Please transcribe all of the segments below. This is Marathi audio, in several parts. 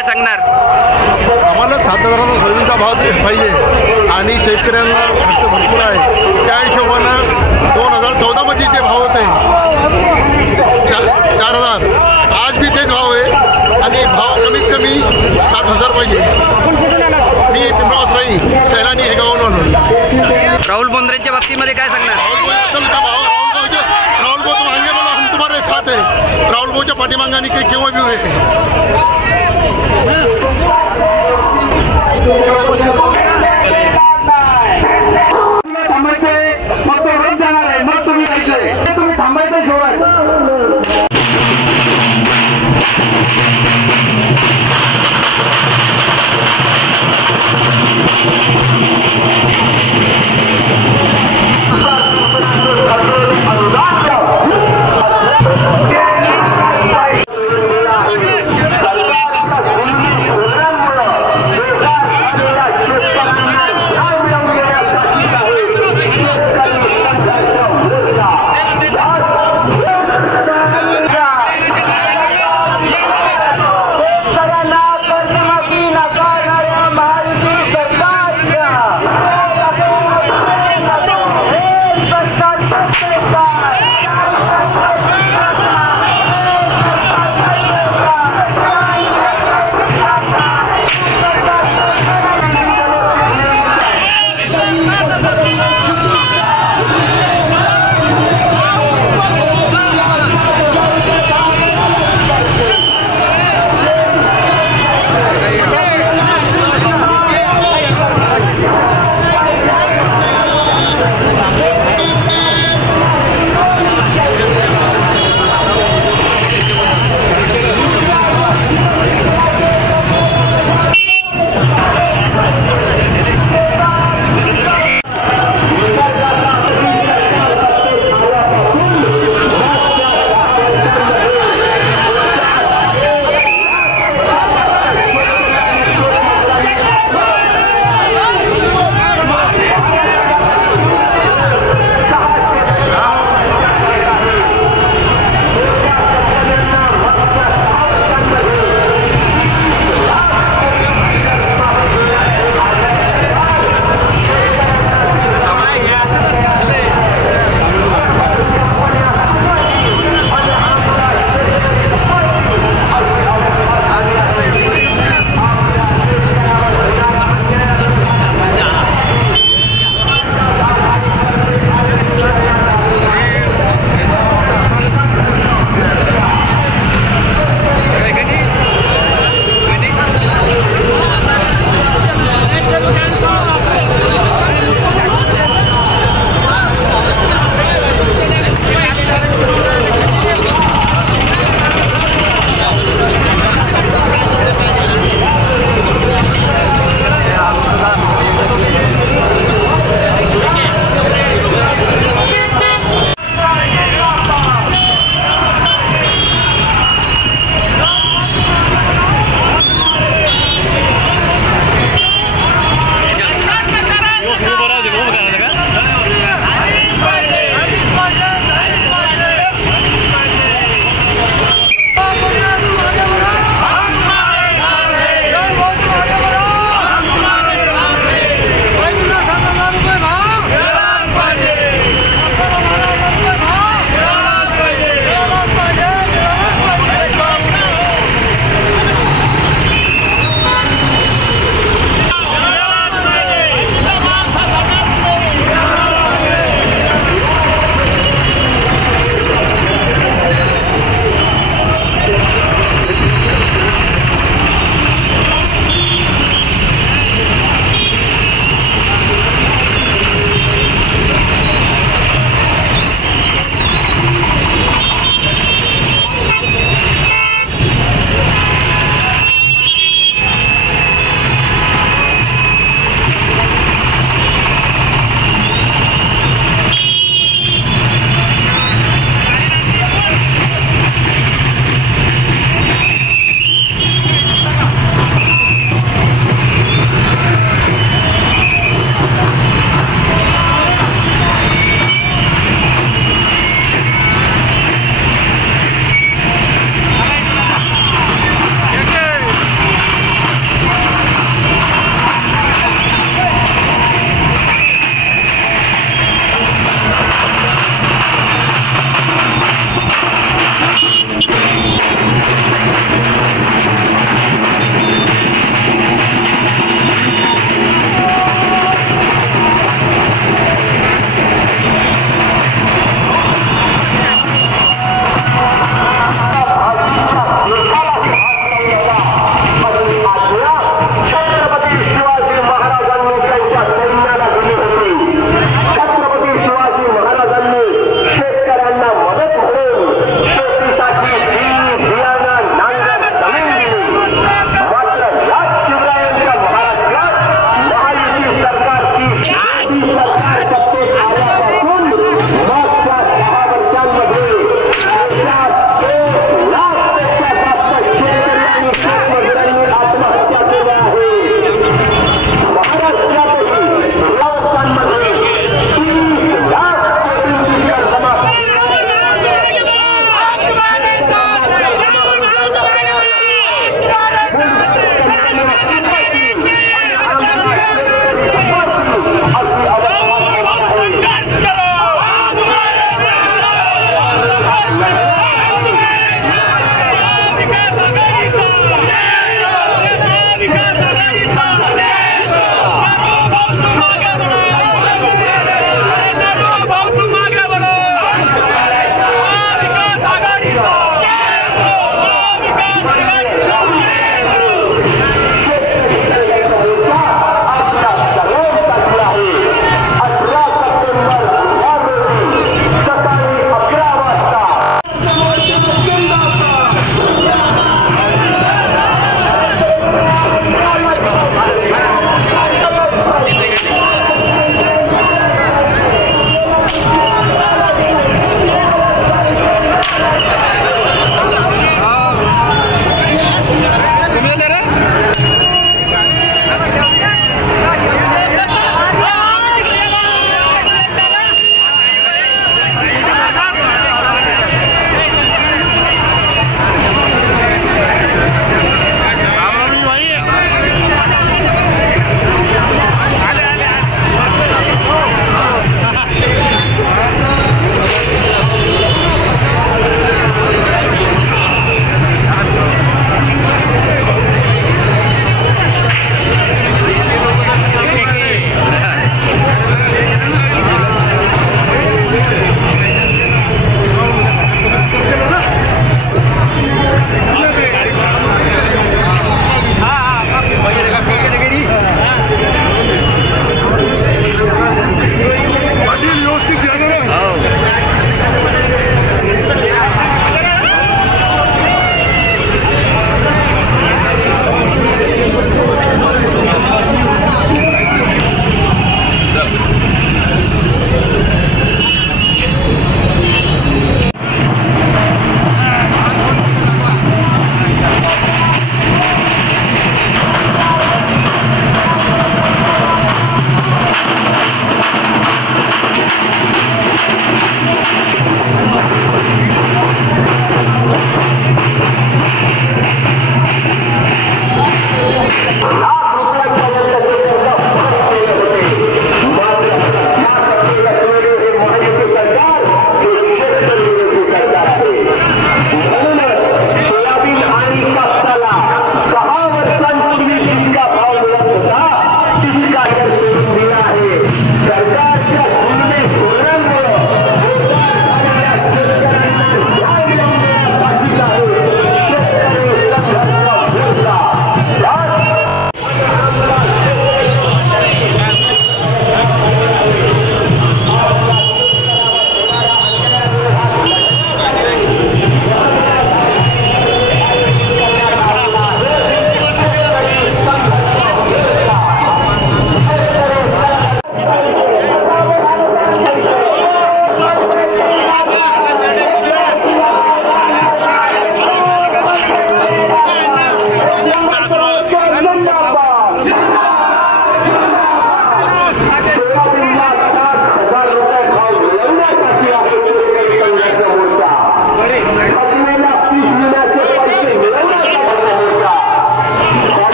काय सांगणार? आम्हाला 7,000चा सोयाबीनचा भाव पाहिजे आणि शेतकऱ्यांना खर्च भरपूर आहे. त्या हिशोबानं 2014 मध्ये जे भाव होते 4,000, आज बी तेच भाव आहे आणि भाव कमीत कमी 7,000 पाहिजे. मी पिंपळासराई सैलानी हे गावून. राहुल बोंद्रेच्या बाबतीमध्ये काय सांगणार? राहुल भाऊ मागे बोला, हम तुम्हारे साथ है. राहुल भाऊच्या पाठीमागाने काही केव्हा बी होईल. थांबायचे मग तो रोज जाणार आहे, मग तुम्ही जायचंय, तुम्ही थांबायचं शिवाय.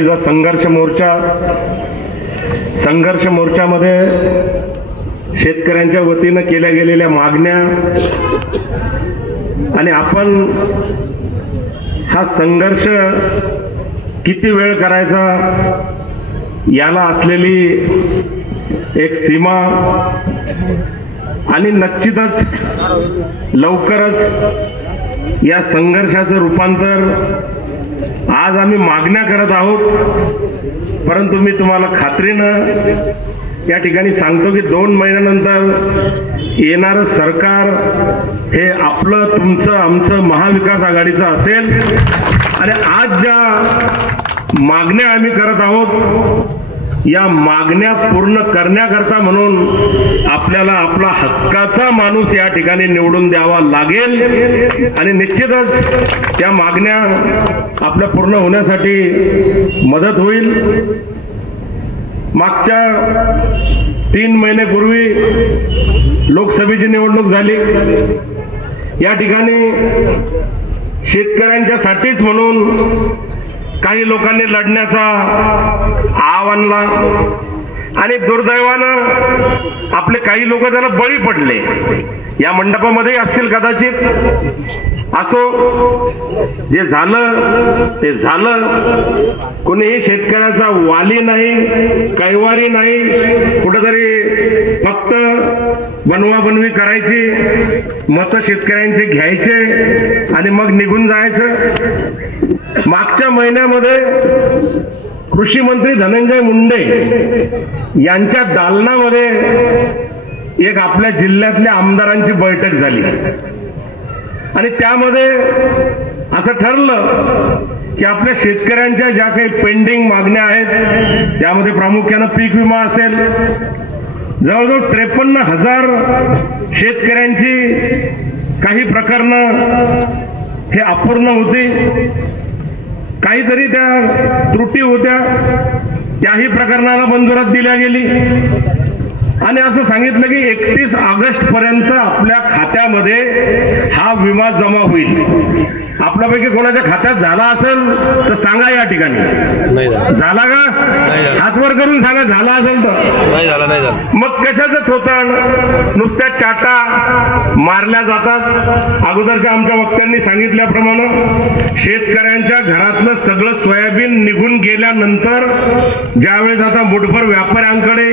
पाठीचा संघर्ष मोर्चामध्ये शेतकऱ्यांच्या वतीनं केल्या गेलेल्या मागण्या आणि आपण हा संघर्ष किती वेळ करायचा याला असलेली एक सीमा आणि निश्चितच लवकरच या संघर्षाचं रूपांतर आज आम्ही मागण्या करत आहोत, परंतु मी तुम्हाला खात्रीनं या ठिकाणी सांगतो की 2 महिन्यानंतर येणारं सरकार हे आपलं, तुमचं, आमचं, महाविकास आघाडीचं असेल आणि आज ज्या मागण्या आम्ही करत आहोत या मागण्या पूर्ण करण्याकरता म्हणून आपल्याला आपला हक्काचा माणूस या ठिकाणी निवडून द्यावा लागेल आणि निश्चितच त्या मागण्या आपल्या पूर्ण होण्यासाठी मदत होईल. मागच्या 3 महिन्यापूर्वी लोकसभेची निवडणूक झाली. या ठिकाणी शेतकऱ्यांच्यासाठीच म्हणून काही लोकांनी लढण्याचा आव्हानला आणि दुर्दैवानं आपले काही लोक त्याला बळी पडले. या मंडपामध्ये असतील कदाचित. असो, जे झालं ते झालं. कोणीही शेतकऱ्याचा वाली नाही, कैवारी नाही. कुठेतरी फक्त बनवाबनवी करायची, मतं शेतकऱ्यांचे घ्यायचे आणि मग निघून जायचं. मागच्या महिन्यामध्ये कृषी मंत्री धनंजय मुंडे यांच्या दालनामध्ये एक आपल्या जिल्ह्यातल्या आमदारांची बैठक झाली आणि त्यामध्ये असं ठरलं की आपल्या शेतकऱ्यांच्या ज्या काही पेंडिंग मागण्या आहेत त्यामध्ये प्रामुख्यानं पीक विमा असेल. जवळजवळ 53,000 शेतकऱ्यांची काही प्रकरणं हे अपूर्ण होती. काहीतरी त्या त्रुटी होत्या, त्याही प्रकरणाला मंजुरात दिल्या गेली आणि असं सांगितलं की 31 ऑगस्ट पर्यंत आपल्या खात्यामध्ये हा विमा जमा होईल. आपल्यापैकी कोणाच्या खात्यात झाला असेल तर सांगा. या ठिकाणी झाला का? हात वर करून सांगा झाला असेल तर. नाही झाला. मग कशाचं थोतांड? नुसत्या चाटा मारल्या जातात. अगोदरच्या आमच्या वक्त्यांनी सांगितल्याप्रमाणे शेतकऱ्यांच्या घरातलं सगळं सोयाबीन निघून गेल्यानंतर ज्यावेळेस आता मुठभर व्यापाऱ्यांकडे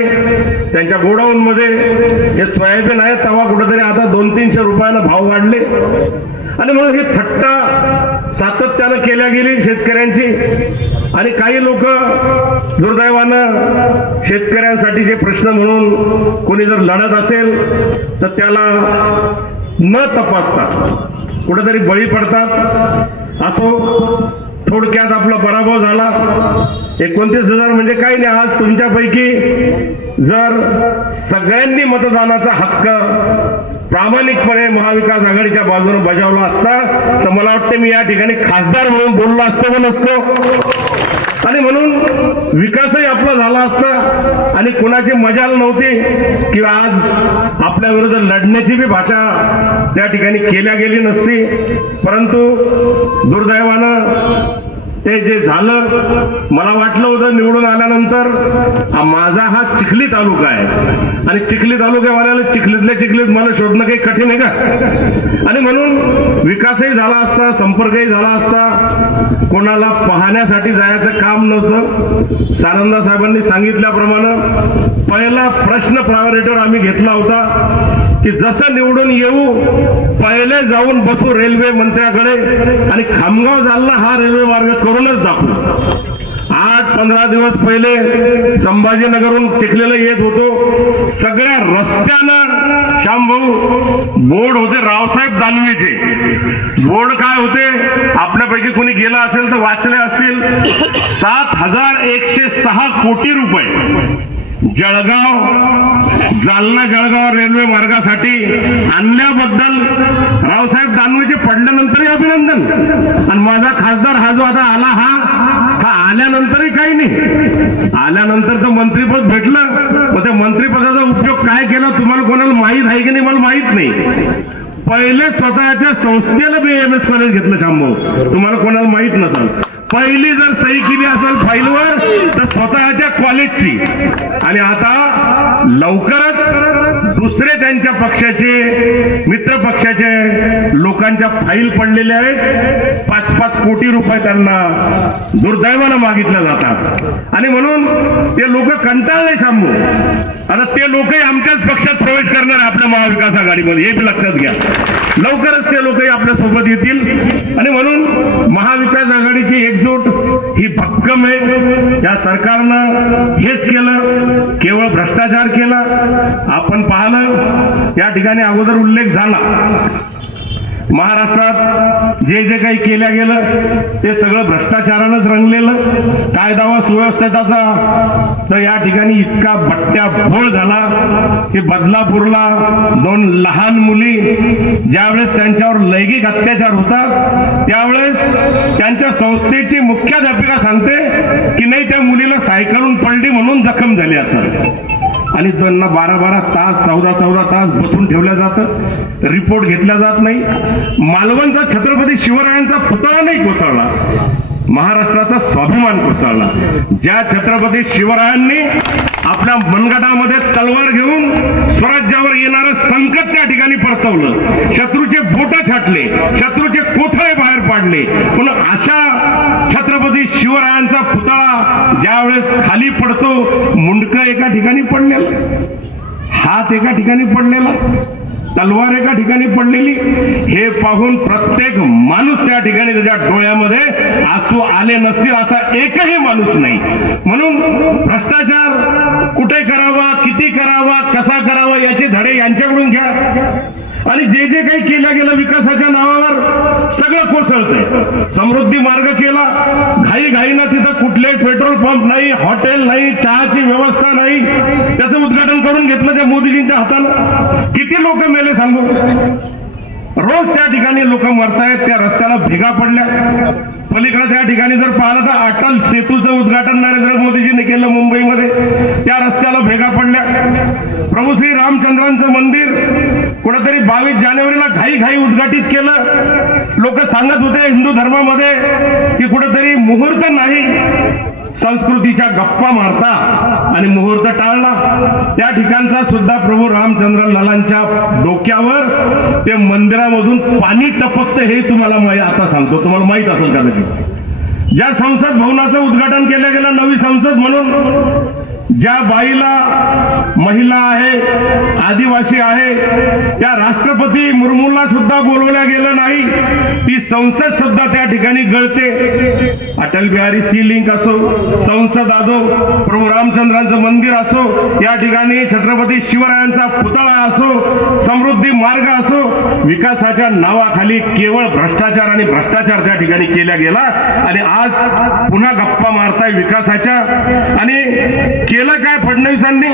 त्यांच्या गोडाऊनमध्ये हे सोयाबीन आहे तेव्हा कुठेतरी आता 200-300 रुपयानं भाव वाढले आणि मग ही थट्टा सातत्यानं केल्या गेली शेतकऱ्यांची. आणि काही लोक दुर्दैवानं शेतकऱ्यांसाठीचे प्रश्न म्हणून कोणी जर लढत असेल तर त्याला न तपासता कुठेतरी बळी पडतात. असो, थोडक्यात आपला पराभव झाला. 29,000 म्हणजे काही नाही. आज तुमच्यापैकी जर सगळ्यांनी मतदानाचा हक्क प्रामाणिकपणे महाविकास आघाडीच्या बाजूने बजावला असता तर मला वाटतं मी या ठिकाणी खासदार म्हणून बोललो असतो का नसतो. आणि म्हणून विकासही आपला झाला असता आणि कुणाची मजाल नव्हती की आज आपल्या विरुद्ध लढण्याची बी भाषा त्या ठिकाणी केल्या गेली नसती. परंतु दुर्दैवानं ते जे झालं, मला वाटलं होतं निवडून आल्यानंतर माझा हा चिखली तालुका आहे आणि चिखली तालुक्यावाल्याला चिखलीतल्या चिखलीत मला शोधणं काही कठीण आहे का? आणि म्हणून विकासही झाला असता, संपर्कही झाला असता, कोणाला पाहण्यासाठी जायचं काम नव्हतं. सानंदा साहेबांनी सांगितल्याप्रमाणे पहिला प्रश्न प्रायोरिटीवर आम्ही घेतला होता की जसं निवडून येऊ पहिले जाऊन बसू रेल्वे मंत्र्याकडे आणि खामगाव जालना हा रेल्वे मार्ग करूनच दाखवू. 8-15 दिवस पहिले संभाजीनगरहून चिखलीला येत होतो. सगळ्या रस्त्यानं शामभाऊ बोर्ड होते रावसाहेब दानवेचे. बोर्ड काय होते आपल्यापैकी कोणी गेला असेल तर वाचले असतील. 7,106 कोटी रुपये जालना जळगाव रेल्वे मार्गासाठी आणल्याबद्दल रावसाहेब दानवेचे पडल्यानंतरही अभिनंदन. आणि माझा खासदार हा जो आता आला हा आल्यानंतरही काही नाही. आल्यानंतर तर मंत्रीपद भेटलं, मग त्या मंत्रिपदाचा उपयोग काय केला तुम्हाला कोणाला माहीत आहे की नाही मला माहीत नाही. पहिले स्वतःच्या संस्थेला BAMS कॉलेज घेतलं शामभाऊ, तुम्हाला कोणाला माहीत नसेल. पहिली जर सही केली असेल फाईलवर तर स्वतःच्या कॉलेजची, आणि आता लवकरच दुसरे त्यांच्या पक्षाचे मित्र पक्षाचे लोकांच्या फाईल पडलेल्या आहेत. 5-5 कोटी रुपये त्यांना दुर्दैवानं मागितले जातात, आणि म्हणून ते लोक कंटाळले शांबू. आता ते लोकही आमच्याच पक्षात प्रवेश करणार आपल्या महाविकास आघाडीमध्ये, हे बी लक्षात घ्या. लवकरच ते लोकही आपल्या सोबत येतील, आणि म्हणून महाविकास आघाडीची एकजूट ही भक्कम आहे. या सरकारनं हेच केलं, केवळ भ्रष्टाचार केला. आपण पाहिलं या ठिकाणी अगोदर उल्लेख झाला, महाराष्ट्रात जे जे काही केल्या गेलं ते सगळं भ्रष्टाचारानंच रंगलेलं. कायदा व सुव्यवस्थेचा तर या ठिकाणी इतका बट्ट्याबोळ झाला की बदलापूरला 2 लहान मुली ज्यावेळेस त्यांच्यावर लैंगिक अत्याचार होतात त्यावेळेस त्यांच्या संस्थेची मुख्याध्यापिका सांगते की नाही, त्या मुलीला सायकलून पडली म्हणून जखम झाली असेल, आणि त्यांना 12-12 तास 14-14 तास बसून ठेवलं जातं, रिपोर्ट घेतला जात नाही. मालवणचा छत्रपती शिवरायांचा पुतळा नाही कोसळला, महाराष्ट्राचा स्वाभिमान कोसळला. ज्या छत्रपती शिवरायांनी आपल्या मनगटामध्ये तलवार घेऊन स्वराज्यावर येणारं संकट त्या ठिकाणी परतवलं, शत्रूचे बोटं छाटले, शत्रूचे कोथळे बाहेर पाडले, पण अशा छत्रपती शिवरायांचा पुतळा ज्यावेळेस खाली पडतो, मुंडकं एका ठिकाणी पडलेलं, हात एका ठिकाणी पडलेला, तलवार एका ठिकाणी पडलेली, हे पाहून प्रत्येक माणूस त्या ठिकाणी त्याच्या डोळ्यामध्ये आसू आले नसतील असा एकही माणूस नाही. म्हणून भ्रष्टाचार कुठे करावा, किती करावा, कसा करावा याचे धडे यांच्याकडून घ्या, आणि जे जे काही केलं गेलं विकासाच्या नावावर सगळं कोसळतंय. समृद्धी मार्ग केला, घाईघाईनं तिथं कुठलेही पेट्रोल पंप नाही, हॉटेल नाही, चहाची व्यवस्था नाही, त्याचं उद्घाटन करून घेतलं त्या मोदीजींच्या हातानं. किती लोक मेले सांगू, रोज त्या ठिकाणी लोक मरतायत, त्या रस्त्याला भेगा पडल्या. पलीकडे त्या ठिकाणी जर पाहिलं तर अटल सेतूचं उद्घाटन नरेंद्र मोदीजींनी केलं मुंबईमध्ये, त्या रस्त्याला भेगा पडल्या. प्रभू श्री रामचंद्रांचं मंदिर कुठेतरी 22 जानेवारीला घाई उद्घाटित केलं. लोक सांगत होते हिंदू धर्मामध्ये की कुठेतरी मुहूर्त नाही, संस्कृतीच्या गप्पा मारता आणि मुहूर्त टाळला. त्या ठिकाणचा सुद्धा प्रभू रामचंद्र लालांच्या डोक्यावर ते मंदिरामधून पाणी टपकतं हे तुम्हाला आता सांगतो, तुम्हाला माहित असेल कदाचित. ज्या संसद भवनाचं उद्घाटन केलं गेलं, नवी संसद म्हणून, ज्या बाईला महिला आहे, आदिवासी आहे, त्या राष्ट्रपती मुर्मूला सुद्धा बोलवल्या गेलं नाही, ती संसद सुद्धा त्या ठिकाणी गळते. अटल बिहारी सी लिंक असो, संसद असो, प्रभू रामचंद्रांचं मंदिर असो, या ठिकाणी छत्रपती शिवरायांचा पुतळा असो, समृद्धी मार्ग असो, विकासाच्या नावाखाली केवळ भ्रष्टाचार आणि भ्रष्टाचार त्या ठिकाणी केला गेला. आणि आज पुन्हा गप्पा मारताय विकासाच्या. आणि केलं काय फडणवीसांनी,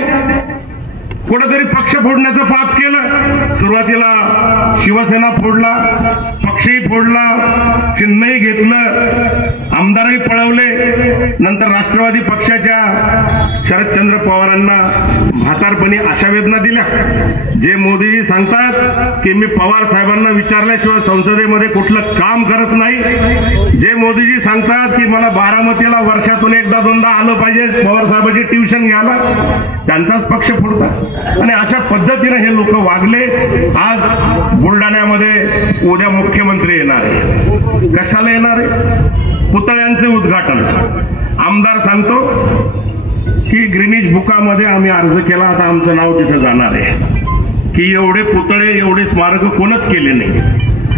कुठेतरी पक्ष फोडण्याचं पाप केलं. सुरुवातीला शिवसेना फोडला, पक्षही फोडला, चिन्हही घेतलं, आमदारही पळवले. नंतर राष्ट्रवादी पक्षाच्या शरदचंद्र पवारांना म्हातारपणी अशा वेदना दिल्या. जे मोदीजी सांगतात की मी पवार साहेबांना विचारल्याशिवाय संसदेमध्ये कुठलं काम करत नाही, जे मोदीजी सांगतात की मला बारामतीला वर्षातून 1-2दा आलं पाहिजे पवार साहेबांची ट्युशन घ्यायला, त्यांचाच पक्ष फोडतात. आणि अशा पद्धतीने हे लोक वागले. आज बुलढाण्यामध्ये उद्या मुख्यमंत्री येणार आहे. कशाला येणार आहे? पुतळ्यांचे उद्घाटन. आमदार सांगतो की ग्रीनिज बुकामध्ये आम्ही अर्ज केला, आता आमचं नाव तिथे जाणार आहे. की एवढे पुतळे, एवढे स्मारक कोणच केले नाही.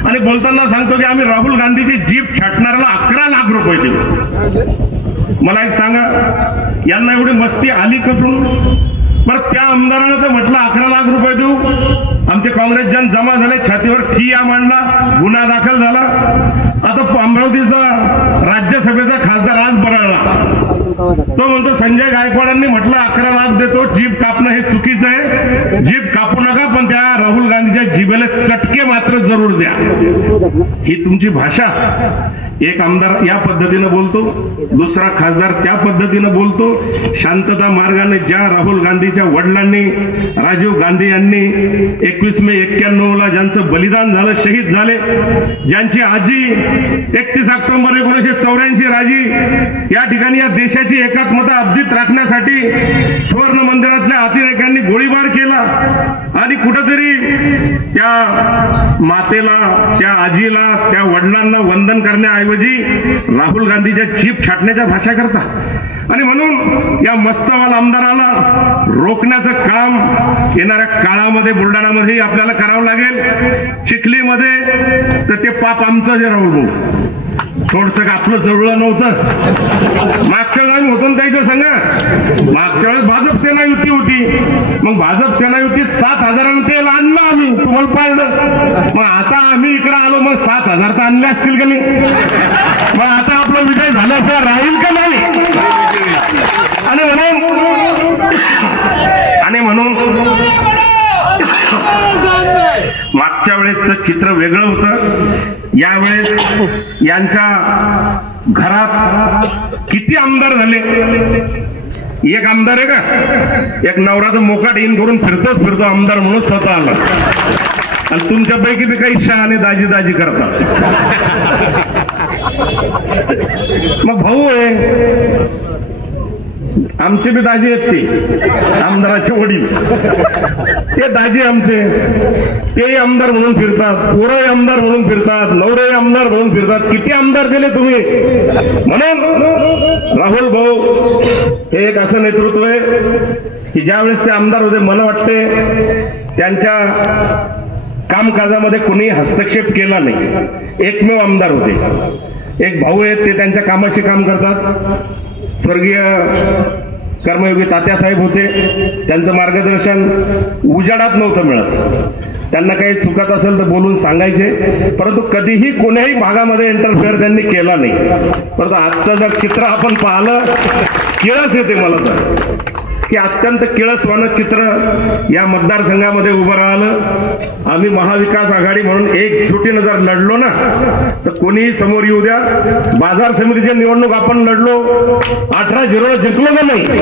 आणि बोलताना सांगतो की आम्ही राहुल गांधीची जीप छाटणाऱ्याला 11 लाख रुपये दिले. मला एक सांगा, यांना एवढी मस्ती आली कुठून? बरं, त्या आमदारानं तर म्हटलं 11 लाख रुपये देऊ, आमचे काँग्रेस जन जमा झाले, छातीवर ठिय्या मांडला, गुन्हा दाखल झाला. आता अमरावतीचा राज्यसभेचा खासदार आज बरळला. तो म्हणतो संजय गायकवाडांनी म्हटलं 11 लाख देतो, जीभ कापणं हे चुकीचं आहे, जीभ कापू नका, पण त्या राहुल गांधीच्या जिभेला चटके मात्र जरूर द्या. ही तुमची भाषा. एक आमदार या पद्धतीनं बोलतो, दुसरा खासदार त्या पद्धतीनं बोलतो. शांतता मार्गाने ज्या राहुल गांधीच्या वडिलांनी, राजीव गांधी यांनी 21 मे 91ला ज्यांचं बलिदान झालं, शहीद झाले, ज्यांची आजी 31 ऑक्टोबर 1984 राजी या ठिकाणी या देशाची एकात्मता अब्दीत राखण्यासाठी सुवर्ण मंदिरातल्या अतिरेक्यांनी गोळीबार केला आणि कुठंतरी त्या मातेला, त्या आजीला, त्या वडिलांना वंदन करण्याऐवजी राहुल गांधीच्या जीभ छाटण्याच्या भाषा करता. आणि म्हणून या मस्तवाल आमदाराला रोखण्याचं काम येणाऱ्या काळामध्ये बुलढाणामध्ये आपल्याला करावं लागेल. चिखलीमध्ये तर ते पाप आमचं जे राहुल भाऊ थोडसं आपलं जवळं नव्हतं. मागच्या वेळेस होतं ना त्याचं सांगा, मागच्या वेळेस भाजप सेना युती होती, मग भाजप सेना युतीत 7,000 तेल आणलं आम्ही, तुम्हाला पाळलं. मग आता आम्ही इकडे आलो, मग 7,000 तर आणले असतील का नाही? मग आता आपला विजय झाल्याशिवाय राहील का नाही? आणि म्हणून मागच्या वेळेसचं चित्र वेगळं होतं. यावेळेस यांच्या घरात किती आमदार झाले? एक आमदार आहे का? एक नवराचं मोकाट इन करून फिरतो आमदार म्हणून स्वतः आला. आणि तुमच्यापैकी बी काही शहाणे दाजी करतात. मग भाऊ आहे, आमचे बी दाजी आहेत, ते आमदाराचे वडील, ते दाजी आमचे, तेही आमदार म्हणून फिरतात, पोरही आमदार म्हणून फिरतात, नवरेही आमदार म्हणून फिरतात. किती आमदार दिले तुम्ही? म्हणून राहुल भाऊ हे एक असं नेतृत्व आहे की ज्यावेळेस ते आमदार होते, मला वाटते त्यांच्या कामकाजामध्ये कोणी हस्तक्षेप केला नाही. एकमेव आमदार होते. एक भाऊ आहेत, ते त्यांच्या कामाशी काम करतात. स्वर्गीय कर्मयोगी तात्यासाहेब होते. त्यांचं मार्गदर्शन उजाडात नव्हतं मिळत. त्यांना काही चुकत असेल तर बोलून सांगायचे, परंतु कधीही कोण्याही भागामध्ये इंटरफेअर त्यांनी केला नाही. परंतु आजचं जर चित्र आपण पाहिलं, किळस येते मला तर, की अत्यंत किळसवानं चित्र या मतदारसंघामध्ये उभं राहिलं. आम्ही महाविकास आघाडी म्हणून एकजुटीनं जर लढलो ना, तर कोणीही समोर येऊ द्या. बाजार समितीची निवडणूक आपण लढलो, 18-0 जिंकलो का नाही?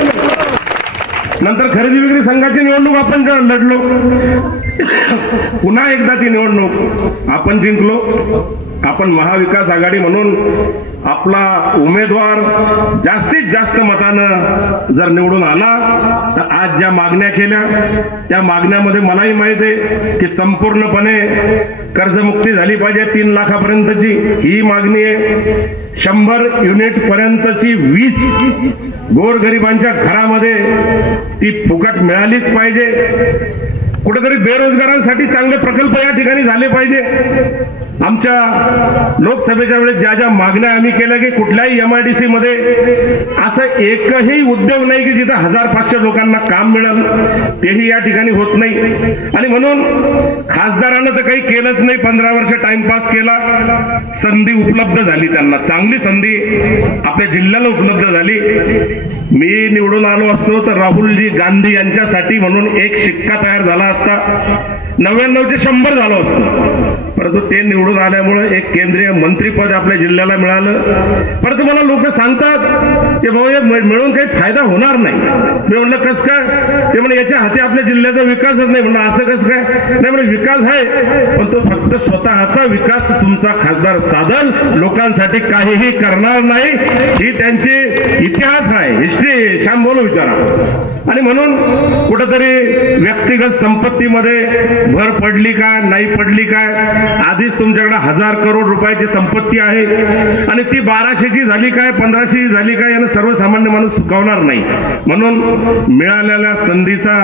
नंतर खरेदी विक्री संघाची निवडणूक आपण लढलो, पुन्हा एकदा ती निवडणूक आपण जिंकलो. आपण महाविकास आघाडी म्हणून आपला उमेदवार जास्तीत जास्त मतानं जर निवडून आला, तर आज ज्या मागण्या केल्या त्या मागण्यामध्ये मलाही माहित आहे की संपूर्णपणे कर्जमुक्ती झाली पाहिजे 3 लाखापर्यंतची, ही मागणी आहे. 100 युनिट पर्यंतची वीज गोरगरिबांच्या घरामध्ये ती फुकट मिळालीच पाहिजे. कुठेतरी बेरोजगारांसाठी चांगले प्रकल्प या ठिकाणी झाले पाहिजे. आमच्या लोकसभेच्या वेळेस ज्या ज्या मागण्या आम्ही केल्या की कुठल्याही MIDC मध्ये असं एकही उद्योग नाही की जिथे 1000-500 लोकांना काम मिळेल, तेही या ठिकाणी होत नाही. आणि म्हणून खासदारानं तर काही केलंच नाही, 15 वर्ष टाइमपास केला. संधी उपलब्ध झाली त्यांना, चांगली संधी आपल्या जिल्ह्याला उपलब्ध झाली. मी निवडून आलो असतो तर राहुलजी गांधी यांच्यासाठी म्हणून एक शिक्का तयार झाला असता, 99चे 100 झालं असतं. परंतु ते निवडून आल्यामुळे एक केंद्रीय मंत्रीपद आपल्या जिल्ह्याला मिळालं. परंतु मला लोक सांगतात की भाऊ मिळून काही फायदा होणार नाही. मी म्हणलं कसं काय? ते म्हणजे याच्या हाती आपल्या जिल्ह्याचा विकासच नाही. म्हणलं असं कसं काय? नाही म्हणजे विकास आहे, पण तो फक्त स्वतःचा विकास तुमचा खासदार साधल, लोकांसाठी काहीही करणार नाही. ही त्यांची इतिहास आहे, हिस्ट्री. श्याम बोलू विचारा. आणि म्हणून कुठंतरी व्यक्तिगत संपत्तीमध्ये भर पडली काय, नाही पडली काय? आधीच तुमच्याकडे 1000 करोड रुपयाची संपत्ती आहे आणि ती 1200ची झाली काय, 1500ची झाली काय, यानं सर्वसामान्य माणूस सुखावणार नाही. म्हणून मिळालेल्या संधीचा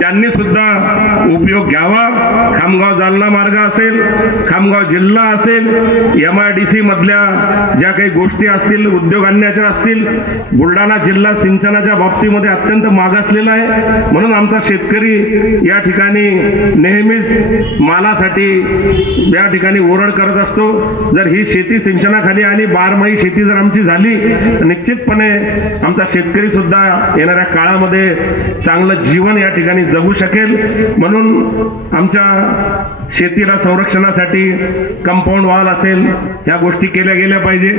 त्यांनी सुद्धा उपयोग घ्यावा. खामगाव जालना मार्ग असेल, खामगाव जिल्हा असेल, MIDC मधल्या ज्या काही गोष्टी असतील, उद्योग आणण्याच्या असतील, बुलढाणा जिल्हा सिंचनाच्या बाबतीमध्ये अत्यंत मागासलेला आहे. म्हणून आमचा शेतकरी या ठिकाणी नेहमीच मालासाठी या ठिकाणी ओरड करत असतो. जर ही शेती सिंचनाखाली आली, 12माही शेती जर आमची झाली, तर निश्चितपणे आमचा शेतकरी सुद्धा येणाऱ्या काळामध्ये चांगलं जीवन या ठिकाणी जगू शकेल. म्हणून आमच्या शेतीला संरक्षणासाठी कंपाऊंड वॉल असेल, ह्या गोष्टी केल्या गेल्या पाहिजे.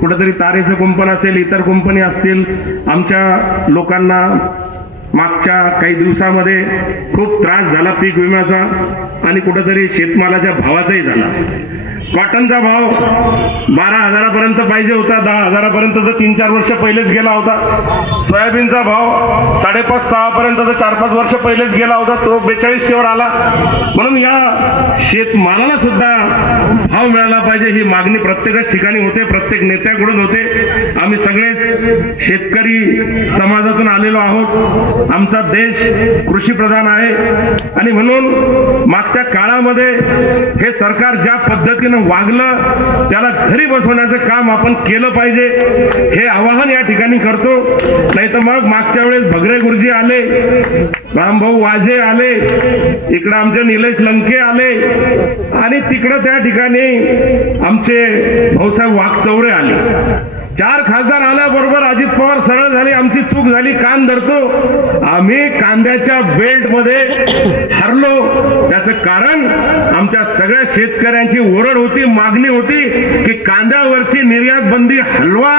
कुठेतरी तारेचं कुंपण असेल, इतर कुंपणी असतील. आमच्या लोकांना मागच्या काही दिवसामध्ये खूप त्रास झाला पीक विम्याचा आणि कुठेतरी शेतमालाच्या भावाचाही झाला. कॉटनचा भाव 12,000पर्यंत पाहिजे होता, 10,000पर्यंत तर 3-4 वर्ष पहिलेच गेला होता. सोयाबीनचा भाव 5.5-6 पर्यंत तर 4-5 वर्ष पहिलेच गेला होता, तो 4200 वर आला. म्हणून या शेतमालाला सुद्धा भाव मिळाला पाहिजे ही मागणी प्रत्येकच ठिकाणी होते, प्रत्येक नेत्याकडून होते. आम्ही सगळेच शेतकरी समाजातून आलेलो आहोत. आमचा देश कृषीप्रधान आहे आणि म्हणून मागच्या काळामध्ये हे सरकार ज्या पद्धतीनं वागलं त्याला घरी बसवण्याचं काम आपण केलं पाहिजे, हे आवाहन या ठिकाणी करतो. नाही तर मग मागच्या वेळेस भगरे गुरुजी आले, रामभाऊ वाजे आले, इकडं आमचे निलेश लंके आले आणि तिकडं त्या ठिकाणी आमचे भाऊसाहेब वाघचौरे आले. 4 खासदार आल्याबरोबर अजित पवार सरळ झाले, आमची चूक झाली, कान धरतो. आम्ही कांद्याच्या बेल्टमध्ये हरलो. त्याचं कारण आमच्या सगळ्या शेतकऱ्यांची ओरड होती, मागणी होती की कांद्यावरची निर्यात बंदी हलवा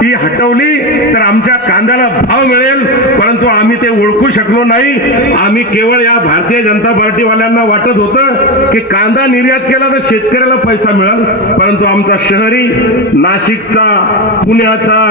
ती हटवली तर आमच्या कांद्याला भाव मिळेल. परंतु आम्ही ते ओळखू शकलो नाही. आम्ही केवळ या भारतीय जनता पार्टीवाल्यांना वाटत होतं की कांदा निर्यात केला तर शेतकऱ्याला पैसा मिळेल. परंतु आमचा शहरी, नाशिकचा, पुण्याचा,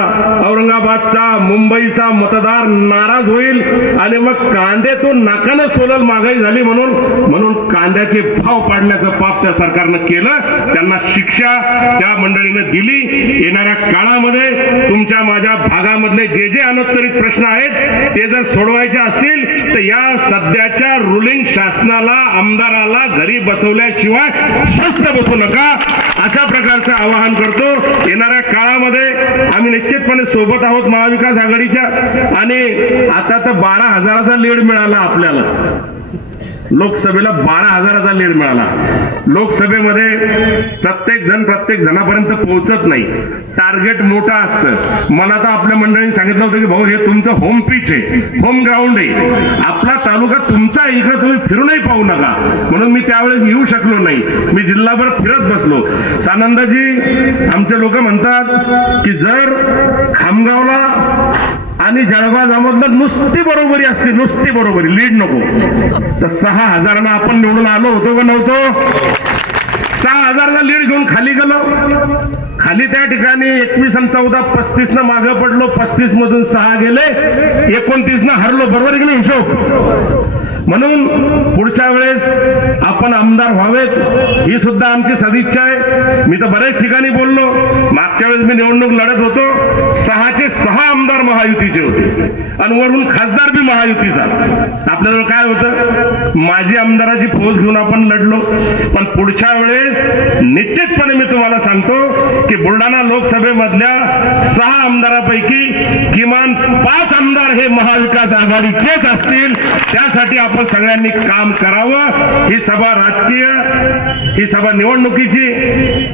औरंगाबादचा, मुंबईचा मतदार नाराज होईल आणि मग कांदे तो नाकानं सोलल महागाई झाली म्हणून कांद्याचे भाव पाडण्याचं पाप त्या सरकारनं केलं. त्यांना शिक्षा त्या मंडळीनं दिली. येणाऱ्या काळामध्ये तुमच्या माझ्या भागामधले जे जे अनुत्तरित प्रश्न आहेत ते जर सोडवायचे असतील तर या सध्याच्या रुलिंग शासनाला, आमदाराला घरी बसवल्याशिवाय स्वस्थ बसू नका, अशा प्रकारचं आवाहन करतो. येणाऱ्या काळामध्ये आम्ही निश्चितपणे सोबत आहोत महाविकास आघाडीच्या. आणि आता तर 12,000चा लीड मिळाला आपल्याला. लोकसभेला 12,000चा लीड मिळाला. लोकसभेमध्ये प्रत्येक जणापर्यंत पोहोचत नाही. टार्गेट मोठं असतं. मला तर आपल्या मंडळींनी सांगितलं होतं की भाऊ हे तुमचं होम पिच आहे, होम ग्राउंड आहे, आपला तालुका तुमचा आहे, इकडे तुम्ही फिरूनही पाहू नका. म्हणून मी त्यावेळेस येऊ शकलो नाही. मी जिल्हाभर फिरत बसलो. सानंदजी आमचे लोक म्हणतात की जर खामगावला आणि जळगाव जामोदला नुसती बरोबरी असते, नुसती बरोबरी, लीड नको, तर 6,000 आपण निवडून आलो होतो का नव्हतो? 6,000चा लीड घेऊन खाली गेलो. खाली त्या ठिकाणी 21 आणि 14, 35 मागं पडलो. 35 मधून 6 गेले, 29 हरलो. बरोबर आहे की नाही हिशोब? म्हणून पुढच्या वेळेस आपण आमदार व्हावेत ही सुद्धा आमची सदिच्छा आहे. मी तर बऱ्याच ठिकाणी बोललो. मागच्या वेळेस मी निवडणूक लढत होतो, 6चे 6 आमदार महायुतीचे होते आणि वरून खासदार बी महायुतीचा. आपल्याजवळ काय होतं, माझी आमदाराची फौज घेऊन आपण लढलो. पण पुढच्या वेळेस निश्चितपणे मी तुम्हाला सांगतो की बुलढाणा लोकसभेमधल्या 6 आमदारापैकी किमान 5 आमदार हे महाविकास आघाडीचेच असतील. त्यासाठी आपण सगळ्यांनी काम करावं. ही सभा राजकीय, ही सभा निवडणुकीची,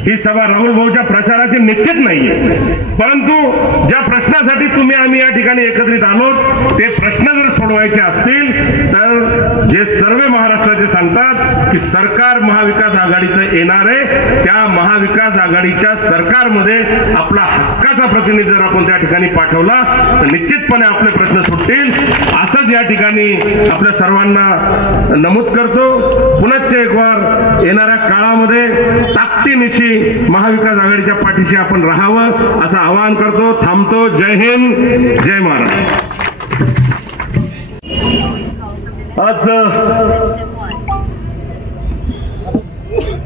ही सभा राहुल भाऊच्या प्रचाराची निश्चित नाहीये. परंतु ज्या प्रश्नासाठी तुम्ही आम्ही या ठिकाणी एकत्रित आलो ते प्रश्न जर सोडवायचे असतील तर जे सर्व महाराष्ट्राचे सांगतात की सरकार महाविकास आघाडीचं येणार आहे, त्या महाविकास आघाडीच्या सरकारमध्ये आपला हक्काचा प्रतिनिधी जर आपण त्या ठिकाणी पाठवला तर निश्चितपणे आपले प्रश्न सुटतील. असंच या ठिकाणी आपल्या सर्वांना नमूद करतो. पुन्हा एक वार येणाऱ्या काळामध्ये ताकदीनिशी महाविकास आघाडीच्या पाठीशी आपण राहावं असं आवाहन करतो. थांबतो. जय हिंद, जय महाराष्ट्र. आज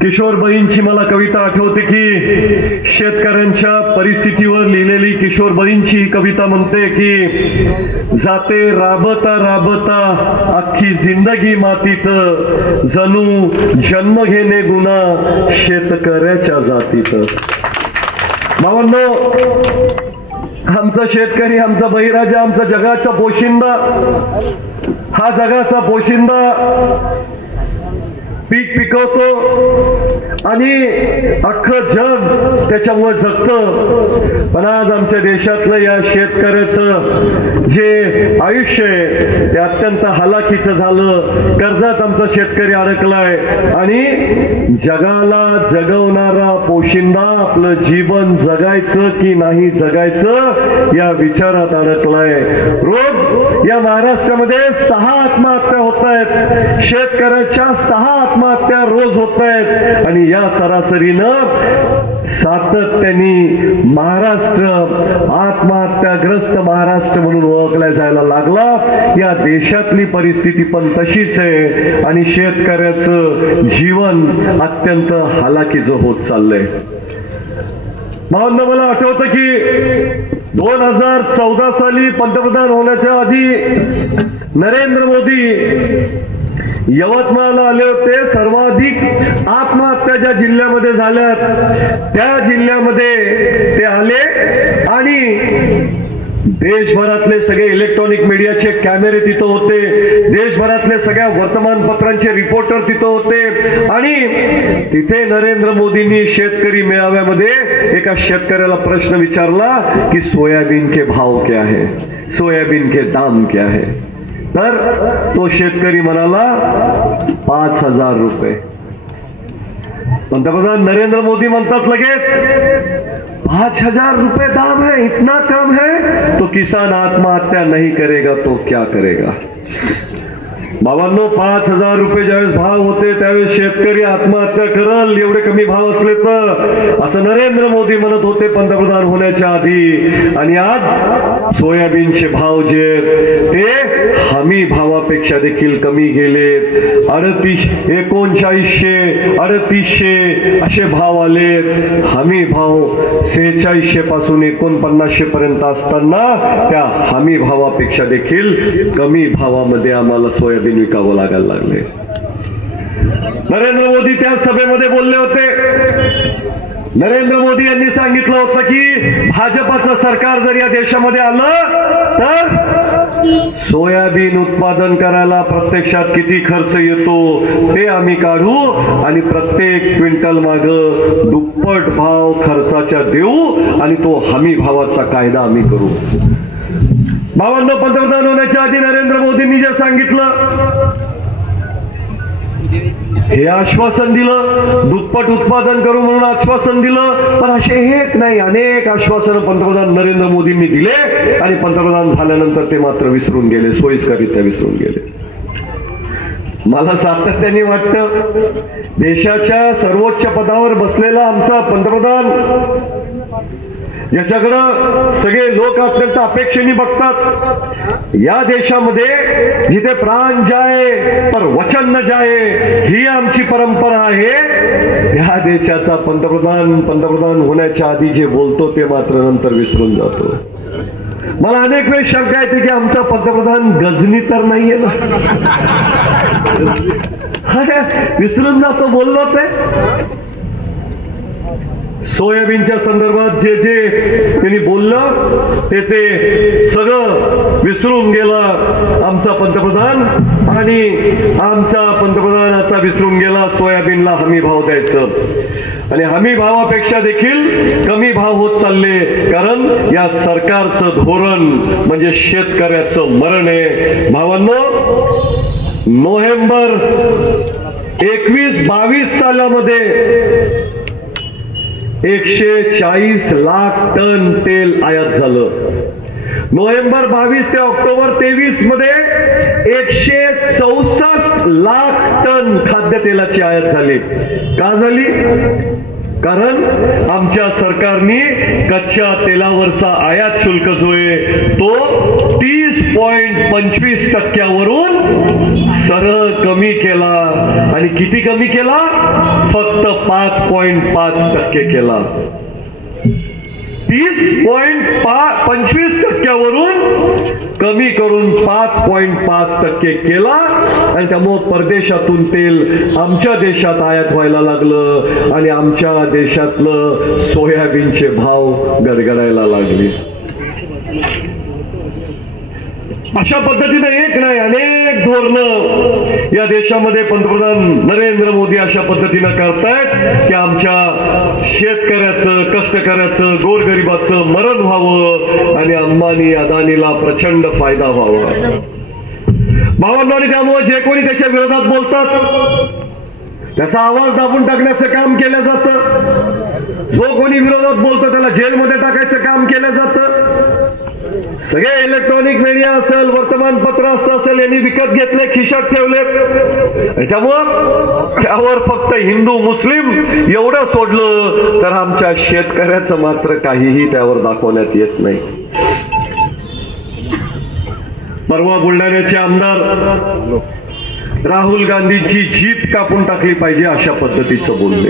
किशोरबाईंची मला कविता आठवते की शेतकऱ्यांच्या परिस्थितीवर लिहिलेली किशोरबाईंची ही कविता म्हणते की जाते राबता राबता अख्खी जिंदगी मातीत, जणू जन्म घेणे गुन्हा शेतकऱ्याच्या जातीत. भावांनो, आमचा शेतकरी, आमचा बळीराजा, आमचा जगाचा पोशिंदा, हा जगाचा पोशिंदा पीक पिकवतो आणि अख्खं जग त्याच्यामुळे जगतं. पण आज आमच्या देशातलं या शेतकऱ्याचं जे आयुष्य आहे ते अत्यंत हालाकीचं झालं. कर्जात आमचा शेतकरी अडकलाय आणि जगाला जगवणारा पोशिंदा आपलं जीवन जगायचं की नाही जगायचं या विचारात अडकलाय. रोज या महाराष्ट्रामध्ये 6 आत्महत्या होत आहेत. शेतकऱ्याच्या 6 आत्महत्या रोज होत आहेत आणि या सरासरीनं सातत्याने महाराष्ट्र आत्महत्याग्रस्त महाराष्ट्र म्हणून ओळखला जायला लागला. या देशातली परिस्थिती पण तशीच आहे आणि शेतकऱ्याचं जीवन अत्यंत हालाकीचं होत चाललंय. मला आठवतं की 2014 साली पंतप्रधान होण्याच्या आधी नरेंद्र मोदी यवतमाळला आले होते. सर्वाधिक आत्महत्या ज्या जिल्ह्यामध्ये झाल्यात त्या जिल्ह्यामध्ये ते आले आणि देशभरातले सगळे इलेक्ट्रॉनिक मीडियाचे कॅमेरे तिथं होते. देशभरातले सगळ्या वर्तमानपत्रांचे रिपोर्टर तिथं होते आणि तिथे नरेंद्र मोदींनी शेतकरी मेळाव्यामध्ये एका शेतकऱ्याला प्रश्न विचारला की सोयाबीन के भाव क्या है, सोयाबीन के दाम क्या है. तर तो शेतकरी म्हणाला 5,000 रुपये. पंतप्रधान नरेंद्र मोदी म्हणतात लगेच 5,000 रुपये दाम है, इतना कम है, तो किसान आत्महत्या नहीं करेगा तो क्या करेगा. बाबांनो 5,000 रुपये ज्यावेळेस भाव होते त्यावेळेस शेतकरी आत्महत्या करल एवढे कमी भाव असले तर, असं नरेंद्र मोदी म्हणत होते पंतप्रधान होण्याच्या आधी. आणि आज सोयाबीनचे भाव जे ते हमी भावापेक्षा देखील कमी गेलेत. 3900, 3800 असे भाव आलेत. हमी भाव 4600 पासून 4900 पर्यंत असताना त्या हमी भावापेक्षा देखील कमी भावामध्ये आम्हाला सोयाबीन विकावं लागायला लागले. नरेंद्र मोदी त्या सभेमध्ये बोलले होते. नरेंद्र मोदी यांनी सांगितलं होतं की भाजपाचं सरकार जर या देशामध्ये आलं तर सोयाबीन उत्पादन करायला प्रत्यक्षात किती खर्च येतो ते आम्ही काढू आणि प्रत्येक क्विंटल मागं दुप्पट भाव खर्चाच्या देऊ आणि तो हमी भावाचा कायदा आम्ही करू. बाबांनो पंतप्रधान होण्याच्या आधी नरेंद्र मोदींनी जे सांगितलं हे आश्वासन दिलं, दुप्पट उत्पादन करू म्हणून आश्वासन दिलं. पण असे एक नाही अनेक आश्वासनं पंतप्रधान नरेंद्र मोदींनी दिले आणि पंतप्रधान झाल्यानंतर ते मात्र विसरून गेले, सोयीस्कररित्या विसरून गेले. मला सातत्याने वाटतं देशाच्या सर्वोच्च पदावर बसलेला आमचा पंतप्रधान ज्याच्याकडं सगळे लोक अत्यंत अपेक्षेने बघतात, या देशामध्ये जिथे प्राण जाए पर वचन न जाए ही आमची परंपरा आहे. या देशाचा पंतप्रधान होण्याच्या आधी जे बोलतो ते मात्र नंतर विसरून जातो. मला अनेक वेळेस शंका येते की आमचा पंतप्रधान गजनी तर नाहीये ना, विसरून जातो बोललो ते. सोयाबीनच्या संदर्भात जे जे त्यांनी बोललं ते सगळं विसरून गेला आमचा पंतप्रधान. आणि आमचा पंतप्रधान आता विसरून गेला सोयाबीनला हमी भाव द्यायचं. आणि हमी भावापेक्षा देखील कमी भाव होत चालले, कारण या सरकारचं धोरण म्हणजे शेतकऱ्याचं मरण आहे. भावांनो, नोव्हेंबर 21-22 सालामध्ये 140 लाख टन तेल आयात झालं. नोव्हेंबर 22 ते ऑक्टोबर 23 मध्ये 164 लाख टन खाद्यतेलाची आयात झाली. का झाली? कारण आमच्या सरकारने कच्च्या तेलावरचा आयात शुल्क जो आहे तो 30.25% वरून सरळ कमी केला. आणि किती कमी केला? फक्त 5.5% केला. 30.25% वरून कमी करून 5.5% केला. आणि त्यामुळे परदेशातून तेल आमच्या देशात आयात व्हायला लागलं आणि आमच्या देशातलं सोयाबीनचे भाव गडगडायला लागले. अशा पद्धतीने एक नाही अनेक धोरणं या देशामध्ये पंतप्रधान नरेंद्र मोदी अशा पद्धतीनं करतायत की आमच्या शेतकऱ्याचं, कष्टकऱ्याचं, गोरगरिबाचं मरण व्हावं आणि अंबानी अदानीला प्रचंड फायदा व्हावा. भावांनो, आणि त्यामुळे जे कोणी त्याच्या विरोधात बोलतात त्याचा आवाज दाबून टाकण्याचं काम केलं जातं. जो कोणी विरोधात बोलतो त्याला जेलमध्ये टाकायचं काम केलं जातं. सगळे इलेक्ट्रॉनिक मीडिया असेल, वर्तमानपत्र असेल, यांनी विकत घेतले, खिशात ठेवले. त्यामुळं त्यावर फक्त हिंदू मुस्लिम एवढं सोडलं तर आमच्या शेतकऱ्याचं मात्र काहीही त्यावर दाखवण्यात येत नाही. परवा बुलढाण्याचे आमदार राहुल गांधींची जीभ कापून टाकली पाहिजे अशा पद्धतीचं बोलले.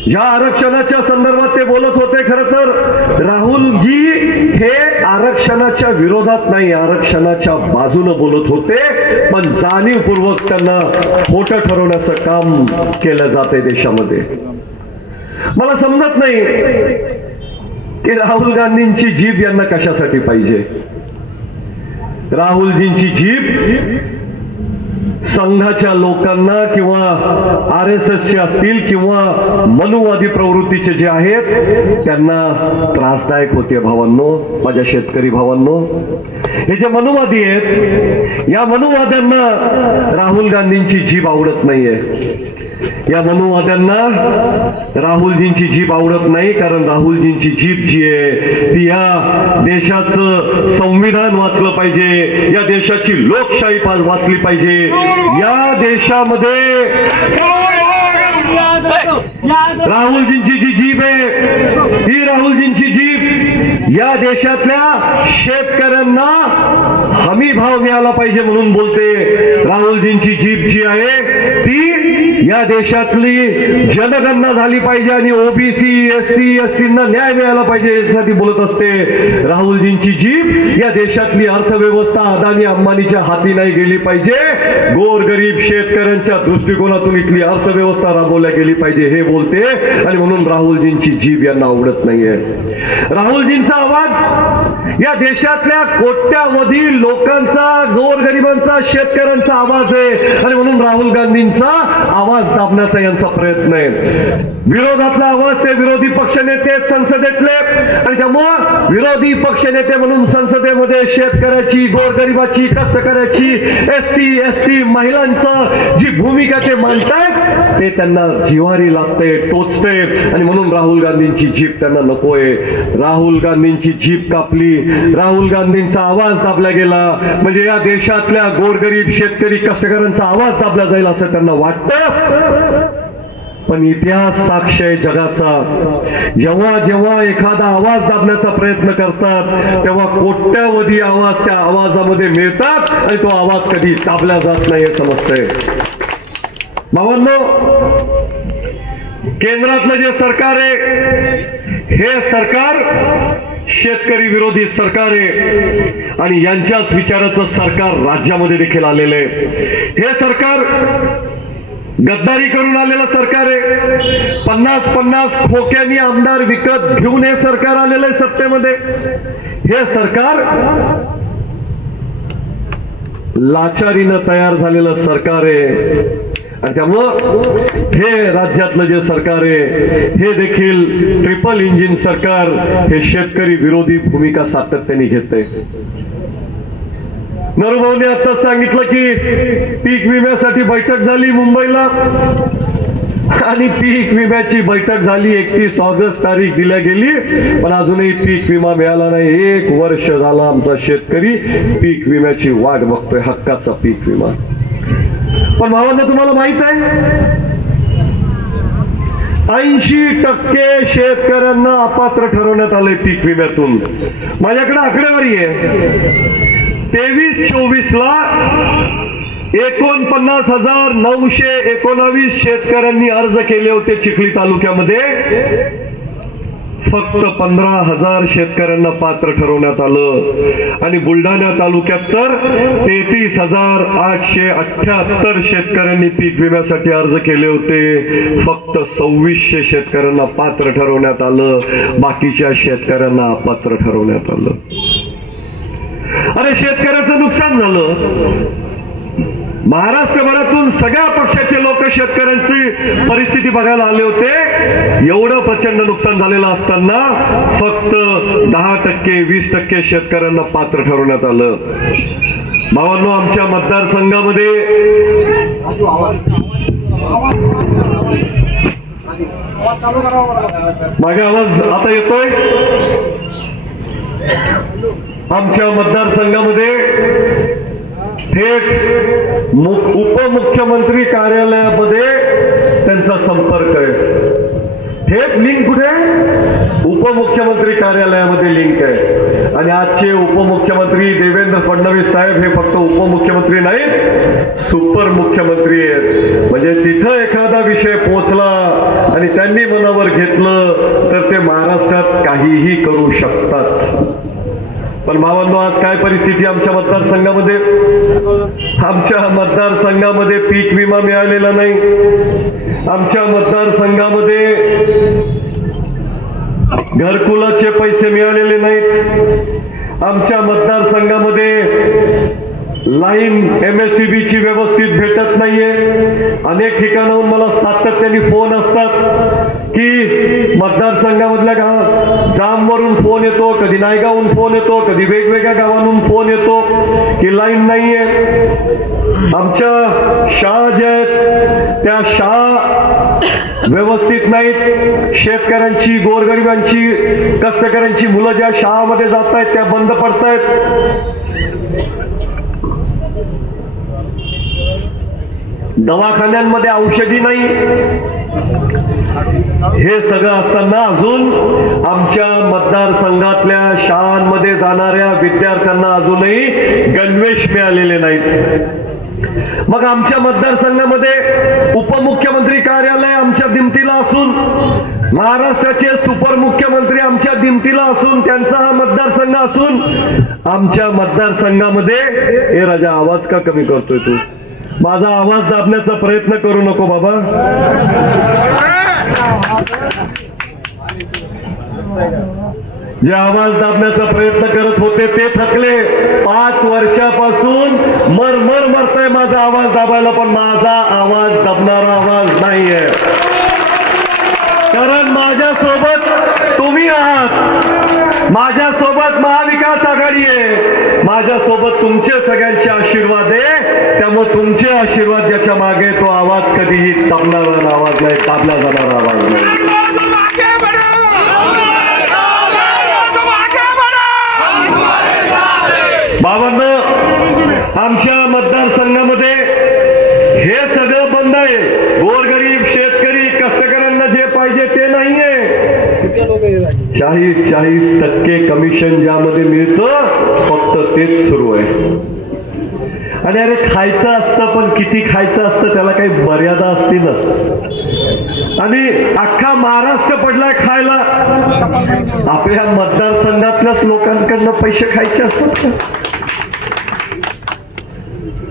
ज्या आरक्षणाच्या संदर्भात ते बोलत होते, खरं तर राहुलजी हे आरक्षणाच्या विरोधात नाही, आरक्षणाच्या बाजूनं बोलत होते, पण जाणीवपूर्वक त्यांना खोटं ठरवण्याचं काम केलं जाते देशामध्ये. मला समजत नाही की राहुल गांधींची जीभ यांना कशासाठी पाहिजे. राहुलजींची जीभ संघाच्या लोकांना किंवा RSSचे असतील किंवा मनुवादी प्रवृत्तीचे जे आहेत त्यांना त्रासदायक होते. भावांनो, माझ्या शेतकरी भावांनो, हे जे मनुवादी आहेत या मनुवाद्यांना राहुल गांधींची जीभ आवडत नाहीये. या मनुवाद्यांना राहुलजींची जीभ आवडत नाही, कारण राहुलजींची जीभ जी आहे ती या देशाचं संविधान वाचलं पाहिजे, या देशाची लोकशाही वाचली पाहिजे. या देशामध्ये राहुलजींची जी जीभ आहे ही राहुलजींची जीभ या देशातल्या शेतकऱ्यांना हमी भाव मिळाला पाहिजे म्हणून बोलते. राहुलजींची जीभ जी आहे ती या देशातली जनगणना झाली पाहिजे आणि OBC SC STंना न्याय मिळाला पाहिजे यासाठी बोलत असते. राहुलजींची जीभ या देशातली अर्थव्यवस्था अदानी अंबानीच्या हाती नाही गेली पाहिजे, गोरगरीब शेतकऱ्यांच्या दृष्टिकोनातून इथली अर्थव्यवस्था राबवल्या गेली पाहिजे हे बोलते. आणि म्हणून राहुलजींची जीभ यांना आवडत नाहीये. राहुलजींचा आवाज या देशातल्या कोट्यावधी लोकांचा, गोरगरिबांचा, शेतकऱ्यांचा आवाज आहे आणि म्हणून राहुल गांधींचा आवाज दाबण्याचा यांचा प्रयत्न आहे. विरोधातला आवाज ते विरोधी पक्षनेते संसदेतले आणि त्यामुळं विरोधी पक्षनेते म्हणून संसदेमध्ये शेतकऱ्याची, गोरगरिबाची, कष्टकऱ्याची, SC ST महिलांचं जी भूमिका ते मांडतायत ते त्यांना जिव्हारी लागते, टोचते आणि म्हणून राहुल गांधींची जीभ त्यांना नकोय. राहुल गांधींची जीभ कापली, राहुल गांधींचा आवाज दाबला गेला म्हणजे या देशातल्या गोरगरीब शेतकरी कष्टकऱ्यांचा आवाज दाबला जाईल असं त्यांना वाटतं. पण इतिहास साक्ष आहे जगाचा, जेव्हा जेव्हा एखादा आवाज दाबण्याचा प्रयत्न करतात तेव्हा कोट्यावधी आवाज त्या आवाजामध्ये मिळतात आणि तो आवाज कधी दाबला जात नाही हे समजतंय. भावांनो, केंद्रातलं जे सरकार आहे हे सरकार शेतकरी विरोधी सरकार आहे आणि यांच्याच विचाराचं सरकार राज्यामध्ये देखील आलेलं आहे. हे सरकार गद्दारी करून आलेलं सरकार आहे. 50-50 खोक्यांनी आमदार विकत घेऊन हे सरकार आलेलं आहे सत्तेमध्ये. हे सरकार लाचारीनं तयार झालेलं सरकार आहे आणि त्यामुळं हे राज्यातलं जे सरकार आहे हे देखील ट्रिपल इंजिन सरकार हे शेतकरी विरोधी भूमिका सातत्याने घेते. नरभाऊने आता सांगितलं की पीक विम्यासाठी बैठक झाली मुंबईला आणि पीक विम्याची बैठक झाली 31 ऑगस्ट तारीख दिल्या गेली पण अजूनही पीक विमा मिळाला नाही. 1 वर्ष झाला आमचा शेतकरी पीक विम्याची वाट बघतोय, हक्काचा पीक विमा. पण भावांना तुम्हाला माहित आहे 80% शेतकऱ्यांना अपात्र ठरवण्यात आलंय पीक विम्यातून. माझ्याकडे आकडेवारी आहे 23-24 ला 49,919 शेतकऱ्यांनी अर्ज केले होते चिखली तालुक्यामध्ये. फक्त 15,000 शेतकऱ्यांना पात्र ठरवण्यात आलं आणि बुलढाणा तालुक्यात तर 33,878 शेतकऱ्यांनी पीक विम्यासाठी अर्ज केले होते. फक्त 2600 शेतकऱ्यांना पात्र ठरवण्यात आलं, बाकीच्या शेतकऱ्यांना अपात्र ठरवण्यात आलं. अरे शेतकऱ्याचं नुकसान झालं. महाराष्ट्रभरातून सगळ्या पक्षाचे लोक शेतकऱ्यांची परिस्थिती बघायला आले होते. एवढं प्रचंड नुकसान झालेलं असताना फक्त 10%, 20% शेतकऱ्यांना पात्र ठरवण्यात आलं. भावांनो, आमच्या मतदारसंघामध्ये माझा आवाज आता येतोय? आमच्या मतदारसंघामध्ये थेट उपमुख्यमंत्री कार्यालयामध्ये त्यांचा संपर्क आहे. थेट लिंक कुठे? उपमुख्यमंत्री कार्यालयामध्ये लिंक आहे. आणि आजचे उपमुख्यमंत्री देवेंद्र फडणवीस साहेब हे फक्त उपमुख्यमंत्री नाहीत, सुपर मुख्यमंत्री आहेत. म्हणजे तिथं एखादा विषय पोहोचला आणि त्यांनी मनावर घेतलं तर ते महाराष्ट्रात काहीही करू शकतात. पण भावांनो, आज काय परिस्थिती आमच्या मतदारसंघामध्ये? आमच्या मतदारसंघामध्ये पीक विमा मिळालेला नाही. आमच्या मतदारसंघामध्ये घरकुलाचे पैसे मिळालेले नाहीत. आमच्या मतदारसंघामध्ये लाईन MSCBची व्यवस्थित भेटत नाहीये. अनेक ठिकाणाहून मला सातत्याने फोन असतात की मतदारसंघामधल्या जामवरून फोन येतो, कधी नायगावहून फोन येतो, कधी वेगवेगळ्या गावांहून फोन येतो की लाईन नाहीये. आमच्या शाळा ज्या आहेत त्या शाळा व्यवस्थित नाहीत. शेतकऱ्यांची, गोरगरिबांची, कष्टकऱ्यांची मुलं ज्या शाळामध्ये जात आहेत त्या बंद पडतायत. दवाखान्यांमध्ये औषधी नाही. हे सगळं असताना अजून आमच्या मतदारसंघातल्या शाळांमध्ये जाणाऱ्या विद्यार्थ्यांना अजूनही गणवेश मिळालेले नाहीत. मग आमच्या मतदारसंघामध्ये उपमुख्यमंत्री कार्यालय आमच्या दिमतीला असून, महाराष्ट्राचे सुपर मुख्यमंत्री आमच्या दिमतीला असून, त्यांचा हा मतदारसंघ असून आमच्या मतदारसंघामध्ये हे राजा आवाज का कमी करतोय तू? माझा आवाज दाबण्याचा प्रयत्न करू नको बाबा. जे आवाज दाबण्याचा प्रयत्न करत होते ते थकले. 5 वर्षापासून मरमर मरतोय माझा आवाज दाबायला, पण माझा आवाज दाबणारा आवाज नाहीये. कारण माझ्यासोबत तुम्ही आहात, माझ्यासोबत महाविकास आघाडी आहे, माझ्यासोबत तुमचे सगळ्यांचे आशीर्वाद आहे. त्यामुळे तुमचे आशीर्वाद ज्याच्या मागे तो आवाज कधीही दाबणारा आवाज नाही, दाबला जाणारा आवाज नाही. बाबांनो, आमच्या मतदारसंघामध्ये हे सगळं बंद आहे. गोरगरीब, शेतकरी, कष्टकऱ्यांना जे पाहिजे ते नाहीये. 40% कमिशन ज्यामध्ये मिळतं फक्त तेच सुरू आहे. आणि अरे खायचं असतं, पण किती खायचं असतं त्याला काही मर्यादा असते ना. आणि अख्खा महाराष्ट्र पडलाय खायला. आपल्या मतदारसंघातल्याच लोकांकडनं पैसे खायचे असतात.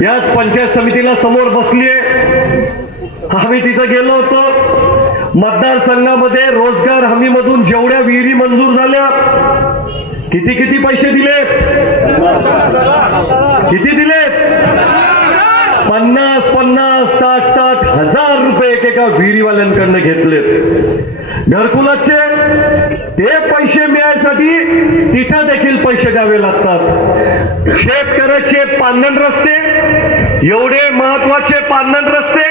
याच पंचायत समितीला समोर बसलीये, आम्ही तिथं गेलो होतो. मतदारसंघामध्ये रोजगार हमीमधून जेवढ्या विहिरी मंजूर झाल्या, किती पैसे दिलेत? किती दिलेत? 50-50, 60-60 हजार रुपये एकेका विहिरीवाल्यांकडनं घेतलेत. घरकुलाचे ते पैसे मिळायसाठी तिथं देखील पैसे द्यावे लागतात. शेतकऱ्याचे पांढण रस्ते, एवढे महत्वाचे पांढण रस्ते,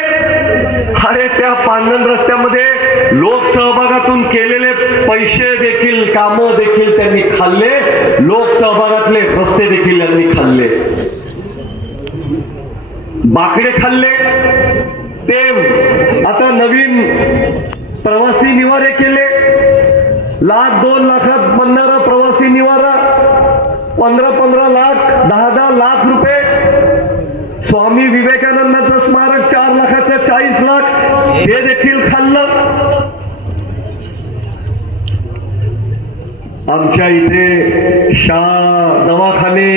अरे त्या पांढण रस्त्यामध्ये लोकसहभागातून केलेले पैसे देखील, कामं देखील त्यांनी खाल्ले, लोकसहभागातले रस्ते देखील यांनी खाल्ले. बाकडे खाल्ले. ते आता नवीन प्रवासी निवारे केले. 1,00,000-2 लाखात बनणारा प्रवासी निवारा 15-15 लाख, 10-10 लाख रुपये. स्वामी विवेकानंदाचं स्मारक 4 लाखाचं 40 लाख, हे देखील खाल्लं. आमच्या इथे शाळा, दवाखाने,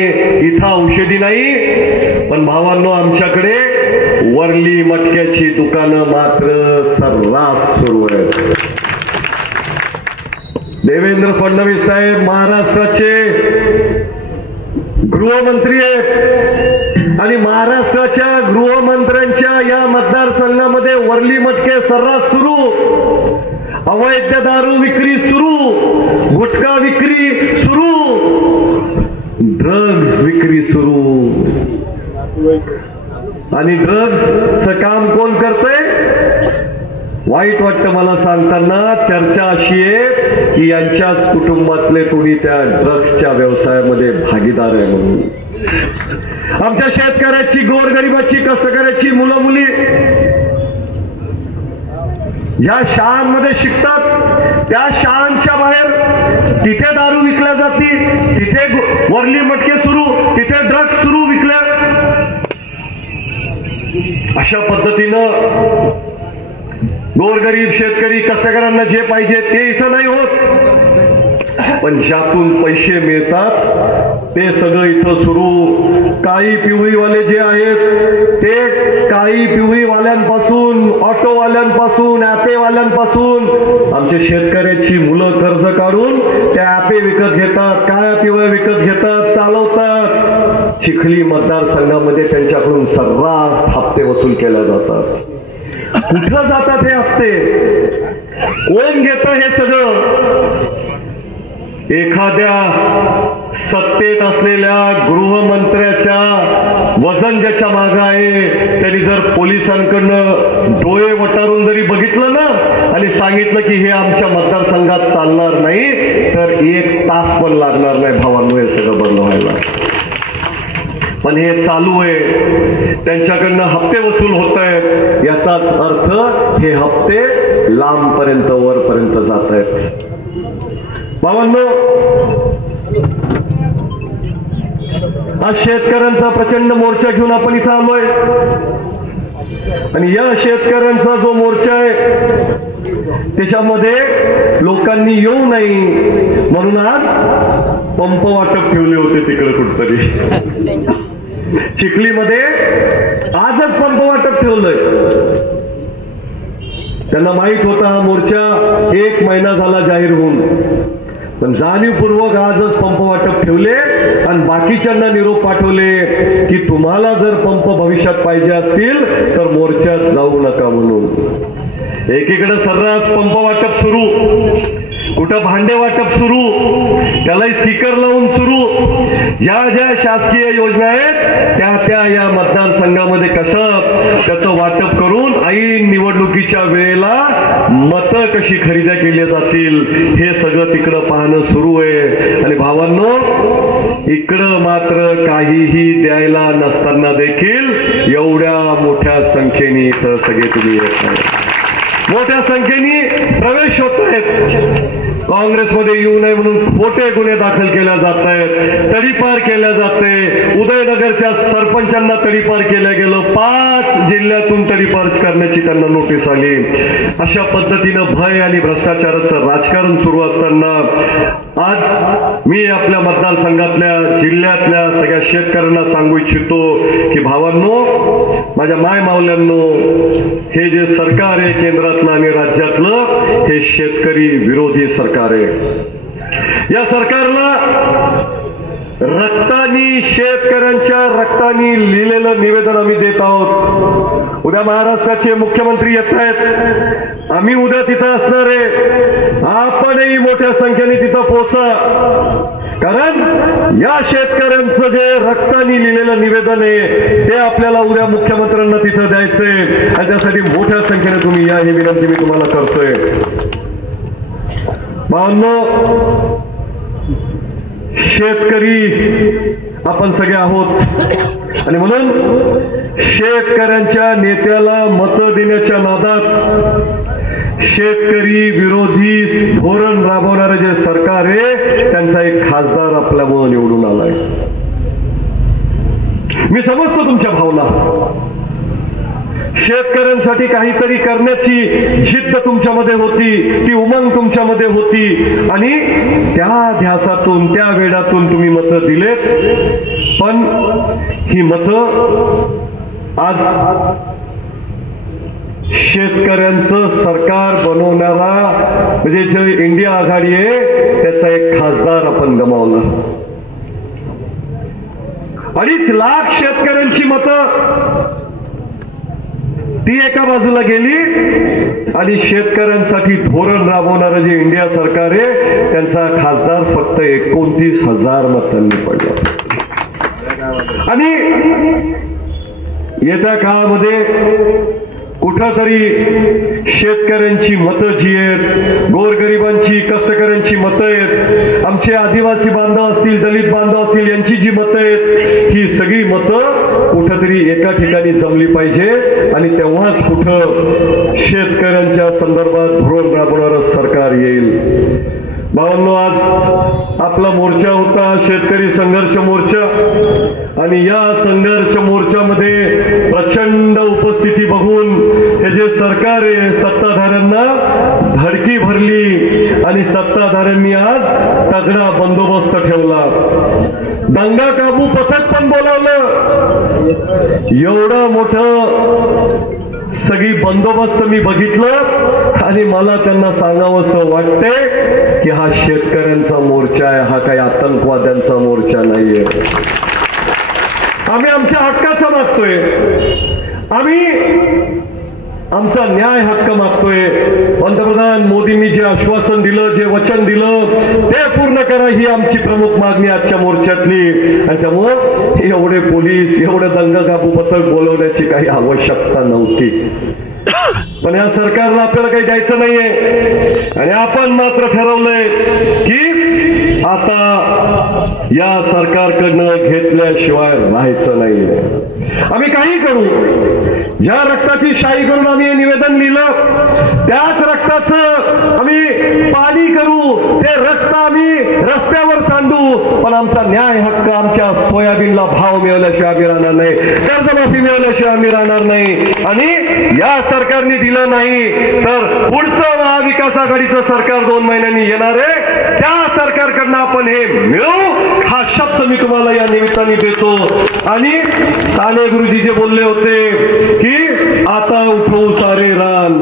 इथं औषधी नाही. पण भावांनो, आमच्याकडे वरली मटक्याची दुकानं मात्र सर्रास सुरू आहेत. देवेंद्र फडणवीस साहेब महाराष्ट्राचे गृहमंत्री आहेत आणि महाराष्ट्राच्या गृहमंत्र्यांच्या या मतदारसंघामध्ये वर्ली मटके सर्रास सुरू, अवैध दारू विक्री सुरू, गुटखा विक्री सुरू, ड्रग्ज विक्री सुरू. आणि ड्रग्जचं काम कोण करतंय? वाईट वाटतं मला सांगताना. चर्चा अशी आहे की यांच्याच कुटुंबातले कोणी त्या ड्रग्सच्या व्यवसायामध्ये भागीदार आहे म्हणून. आमच्या शेतकऱ्याची, गोरगरिबाची, कष्टकऱ्याची मुलं मुली ज्या शाळांमध्ये शिकतात त्या शाळांच्या बाहेर तिथे दारू विकल्या जाती, तिथे वर्ली मटके सुरू, तिथे ड्रग्ज सुरू विकल्या. अशा पद्धतीनं गोरगरीब शेतकरी कष्टकऱ्यांना जे पाहिजे ते इथं नाही होत, पण ज्यातून पैसे मिळतात ते सगळं इथं सुरू. काळी पिवळीवाले जे आहेत ते काळी पिवळीवाल्यांपासून, ऑटोवाल्यांपासून, ॲपेवाल्यांपासून आमच्या शेतकऱ्याची मुलं कर्ज काढून त्या ॲपे विकत घेतात, काळ्या पिवळ्या विकत घेतात, चालवतात. चिखली मतदारसंघामध्ये त्यांच्याकडून सर्रास हप्ते वसूल केले जातात. कुठं जातात हे हप्ते? कोण घेतं हे सगळं? एखाद्या सत्तेत असलेल्या गृहमंत्र्याच्या वजन ज्याच्या मागं आहे त्यांनी जर पोलिसांकडनं डोळे वटारून जरी बघितलं ना आणि सांगितलं की हे आमच्या मतदारसंघात चालणार नाही, तर 1 तास पण लागणार नाही भावांनो हे सगळं बंद व्हायला. पण हे चालू आहे, त्यांच्याकडनं हप्ते वसूल होत आहेत. याचाच अर्थ हे हप्ते लांबपर्यंत, वरपर्यंत जात आहेत. भावांनो, आज शेतकऱ्यांचा प्रचंड मोर्चा घेऊन आपण इथं आलोय आणि या शेतकऱ्यांचा जो मोर्चा आहे त्याच्यामध्ये लोकांनी येऊ नये म्हणून आज पंप वाटप ठेवले होते तिकडे कुठतरी. चिखलीमध्ये आजच पंप वाटप ठेवलंय. त्यांना माहित होता हा मोर्चा 1 महिना झाला जाहीर होऊन, पण जाणीवपूर्वक आजच पंप वाटप ठेवले आणि बाकीच्यांना निरोप पाठवले की तुम्हाला जर पंप भविष्यात पाहिजे असतील तर मोर्चात जाऊ नका म्हणून. एकीकडे सर्रास पंप वाटप सुरू, कुठं भांडे वाटप सुरू, त्यालाही स्टिकर लावून सुरू. ज्या ज्या शासकीय योजना आहेत त्या या मतदारसंघामध्ये कसं त्याचं वाटप करून ऐन निवडणुकीच्या वेळेला मतं कशी खरेदी केली जातील हे सगळं तिकडं पाहणं सुरू आहे. आणि भावांनो, इकडं मात्र काहीही द्यायला नसताना देखील एवढ्या मोठ्या संख्येने इथं सगळे तुम्ही येत आहे. मोठ्या संख्येने प्रवेश होत आहेत. काँग्रेसमध्ये येऊ नये म्हणून खोटे गुन्हे दाखल केल्या जात आहेत, तडीपार केल्या जाते. उदयनगरच्या सरपंचांना तडीपार केलं गेलं, 5 जिल्ह्यातून तडीपार करण्याची त्यांना नोटीस आली. अशा पद्धतीनं भय आणि भ्रष्टाचाराचं राजकारण सुरू असताना आज मी आपल्या मतदारसंघातल्या, जिल्ह्यातल्या सगळ्या शेतकऱ्यांना सांगू इच्छितो की भावांनो, माझ्या माय मावल्यांनो, हे जे सरकार आहे केंद्रातलं आणि राज्यातलं हे शेतकरी विरोधी सरकार आहे. या सरकारला रक्तानी, शेतकऱ्यांच्या रक्तानी लिहिलेलं निवेदन आम्ही देत आहोत. उद्या महाराष्ट्राचे मुख्यमंत्री येत आहेत, आम्ही उद्या तिथं असणार आहे. आपणही मोठ्या संख्येने तिथं पोहोचा, कारण या शेतकऱ्यांचं जे रक्तानी लिहिलेलं निवेदन आहे ते आपल्याला उद्या मुख्यमंत्र्यांना तिथं द्यायचंय आणि त्यासाठी मोठ्या संख्येने तुम्ही या ही विनंती मी तुम्हाला करतोय. भावांनो, शेतकरी आपण सगळे आहोत आणि म्हणून शेतकऱ्यांच्या नेत्याला मतं देण्याच्या नादात शेतकरी विरोधी धोरण राबवणारे जे सरकार आहे त्यांचा एक खासदार आपल्यामुळे निवडून आलाय. मी समजतो तुमच्या भावना. शेतकऱ्यांसाठी काहीतरी करण्याची जिद्द तुमच्यामध्ये होती, ती उमंग तुमच्यामध्ये होती आणि त्या ध्यासातून, त्या वेडातून तुम्ही मतं दिलेत. पण ही मतं आज शेतकऱ्यांचं सरकार बनवणारा म्हणजे जे इंडिया आघाडी आहे त्याचा एक खासदार आपण गमावला. 2.5 लाख शेतकऱ्यांची मतं ती एका बाजूला गेली आणि शेतकऱ्यांसाठी धोरण राबवणारं जे इंडिया सरकार आहे त्यांचा खासदार फक्त 29,000 मतांनी पडला. आणि येत्या काळामध्ये कुठंतरी शेतकऱ्यांची मतं जी आहेत, गोरगरिबांची कष्टकऱ्यांची मतं आहेत, आमचे आदिवासी बांधव असतील, दलित बांधव असतील, यांची जी मतं आहेत, ही सगळी मतं कुठंतरी एका ठिकाणी जमली पाहिजे आणि तेव्हाच कुठं शेतकऱ्यांच्या संदर्भात धोरण राबवणारं सरकार येईल. भावांनो, आज आपला मोर्चा होता शेतकरी संघर्ष मोर्चा आणि या संघर्ष मोर्चामध्ये प्रचंड उपस्थिती बघून हे जे सरकार आहे सत्ताधाऱ्यांना धडकी भरली आणि सत्ताधाऱ्यांनी आज तगडा बंदोबस्त ठेवला. दंगा काबू पथक पण बोलावलं. एवढं मोठं सगळी बंदोबस्त मी बघितलं आणि मला त्यांना सांगावंसं वाटतंय की हा शेतकऱ्यांचा मोर्चा आहे, हा काही आतंकवाद्यांचा मोर्चा नाहीये. आम्ही आमच्या हक्काचा मागतोय, आम्ही आमचा न्याय हक्क मागतोय. पंतप्रधान मोदींनी जे आश्वासन दिलं, जे वचन दिलं ते पूर्ण करा, ही आमची प्रमुख मागणी आजच्या मोर्चातली. आणि त्यामुळं एवढे पोलीस, एवढं दंगकाबू पथक बोलवण्याची काही आवश्यकता नव्हती. पण या सरकारला आपल्याला काही द्यायचं नाहीये आणि आपण मात्र ठरवलंय की आता या सरकारकडनं घेतल्याशिवाय राहायचं नाहीये. आम्ही काही करू, ज्या रक्ताची शाई करून आम्ही हे निवेदन लिहिलं त्याच रक्ताचं आम्ही पाणी करू, ते रक्त आम्ही रस्त्यावर सांडू, पण आमचा न्याय हक्क, आमच्या सोयाबीनला भाव मिळवल्याशिवाय आम्ही राहणार नाही, कर्जमाफी मिळवल्याशिवाय आम्ही राहणार नाही. आणि या सरकारने दिलं नाही तर पुढचं महाविकास आघाडीचं सरकार 2 महिन्यांनी येणार आहे, त्या सरकारकडनं आपण हे मिळवू, हा शब्द मी तुम्हाला या निमित्ताने देतो. आणि साने गुरुजी जे बोलले होते की आता उठवू सारे रान,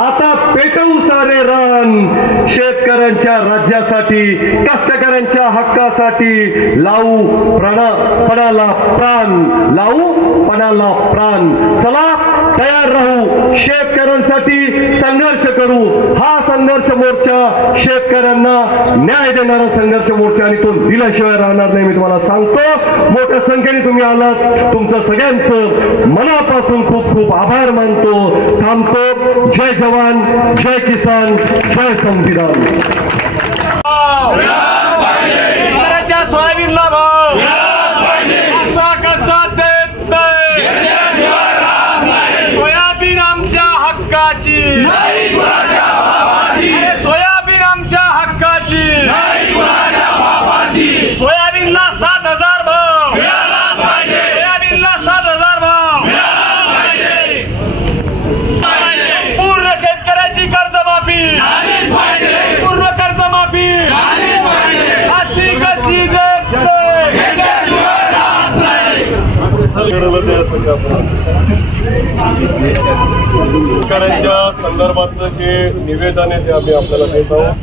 आता पेटवू सारे रान, शेतकऱ्यांच्या राज्यासाठी, कष्टकऱ्यांच्या हक्कासाठी लावू पणाला प्राण, लावू पणाला प्राण. चला तयार राहू, शेतकऱ्यांसाठी संघर्ष करू. हा संघर्ष मोर्चा शेतकऱ्यांना न्याय देणारा संघर्ष मोर्चा आणि तो दिल्याशिवाय राहणार नाही, मी तुम्हाला सांगतो. मोठ्या संख्येने तुम्ही आलात, तुमचं सगळ्यांचं मनापासून खूप खूप आभार मानतो. थांबतो. जय जवान, जय किसान, जय संविधान. सोयाबीनला भाव असा कसा देत नाही, सोयाबीन आमच्या हक्काची, सोयाबीन आमच्या हक्काची, सोयाबीनला 7,000 भाव, सोयाबीनला 7,000 भाव, पूर्ण शेतकऱ्याची कर्जमाफी, पूर्ण कर्जमाफी अशी कशी देत शेतकऱ्यांच्या संदर्भातलं जे निवेदन आहे ते आम्ही आपल्याला देत आहोत.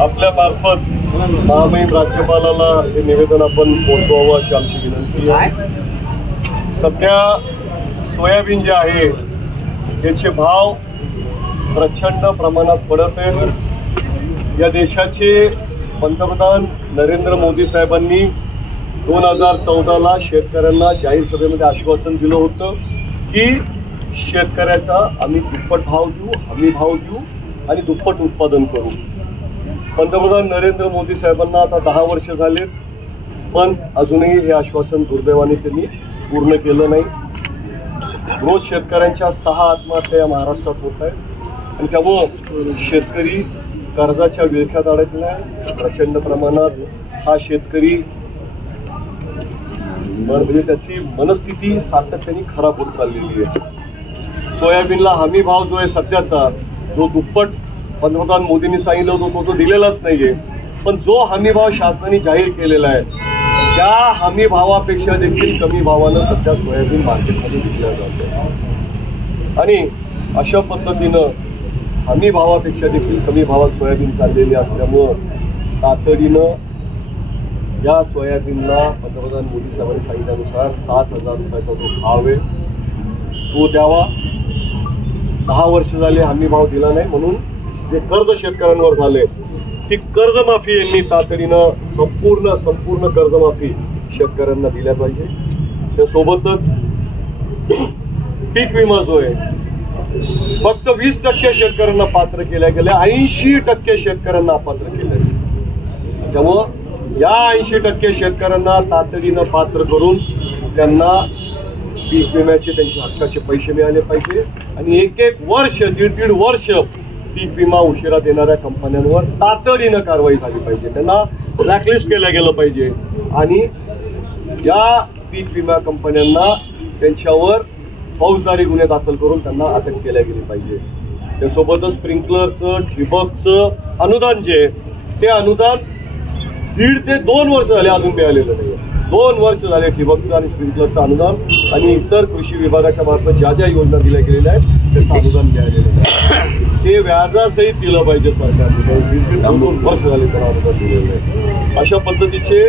आपल्या मार्फत महामहिम राज्यपालाला हे निवेदन आपण पोहोचवावं अशी आमची विनंती आहे. सध्या सोयाबीन जे आहे याचे भाव प्रचंड प्रमाणात पडत आहेत. या देशाचे पंतप्रधान नरेंद्र मोदी साहेबांनी 2014ला शेतकऱ्यांना जाहीर सभेमध्ये आश्वासन दिलं होतं की शेतकऱ्याचा आम्ही दुप्पट भाव देऊ, हमी भाव देऊ आणि दुप्पट उत्पादन करू. पंतप्रधान नरेंद्र मोदी साहेबांना आता 10 वर्ष झालेत, पण अजूनही हे आश्वासन दुर्दैवाने त्यांनी पूर्ण केलं नाही. रोज शेतकऱ्यांच्या 6 आत्महत्या या महाराष्ट्रात होत आहेत आणि त्यामुळं शेतकरी कर्जाच्या विळख्यात अडकला. प्रचंड प्रमाणात हा शेतकरी म्हणजे त्याची मनस्थिती सातत्याने खराब होत चाललेली आहे. सोयाबीनला हमी भाव जो आहे सध्याचा, जो दुप्पट पंतप्रधान मोदींनी सांगितलं होतं तो दिलेलाच नाहीये. पण जो हमी भाव शासनाने जाहीर केलेला आहे त्या हमी भावापेक्षा देखील कमी भावानं सध्या सोयाबीन मार्केटमध्ये विकल्या जाते आणि अशा पद्धतीनं हमी भावापेक्षा देखील कमी भावात सोयाबीन चाललेली असल्यामुळं तातडीनं या सोयाबीनला पंतप्रधान मोदी साहेबांनी सांगितल्यानुसार 7,000 रुपयाचा जो भाव आहे तो द्यावा. 10 वर्ष झाले हमी भाव दिला नाही, म्हणून जे कर्ज शेतकऱ्यांवर झाले ती कर्जमाफी यांनी तातडीनं संपूर्ण कर्जमाफी शेतकऱ्यांना दिल्या पाहिजे. त्यासोबतच पीक विमा जो आहे फक्त 20% शेतकऱ्यांना पात्र केल्या गेल्या, 80% शेतकऱ्यांना अपात्र केले. त्यामुळं या 80% शेतकऱ्यांना तातडीनं पात्र करून त्यांना पीक विम्याचे त्यांच्या हक्काचे पैसे मिळाले पाहिजे आणि एक वर्ष दीड वर्ष पीक विमा उशिरा देणाऱ्या कंपन्यांवर तातडीनं कारवाई झाली पाहिजे, त्यांना ब्लॅकलिस्ट केलं गेलं पाहिजे आणि या पीक विमा कंपन्यांना त्यांच्यावर फौजदारी गुन्हे दाखल करून त्यांना अटक केल्या गेली पाहिजे. त्यासोबतच स्प्रिंकलरचं ठिबकचं अनुदान जे ते अनुदान 1.5 ते 2 वर्ष झाले अजून मिळालेलं नाही. 2 वर्ष झाले ठिबकचं आणि स्प्रिंकलरचं अनुदान आणि इतर कृषी विभागाच्या मार्फत ज्या ज्या योजना दिल्या गेलेल्या आहेत त्याचं अनुदान मिळालेलं नाही. ते व्याजासहित दिलं पाहिजे सरकारने. 1.5 वर्ष झाले त्याला अनुदान दिलेलं नाही. अशा पद्धतीचे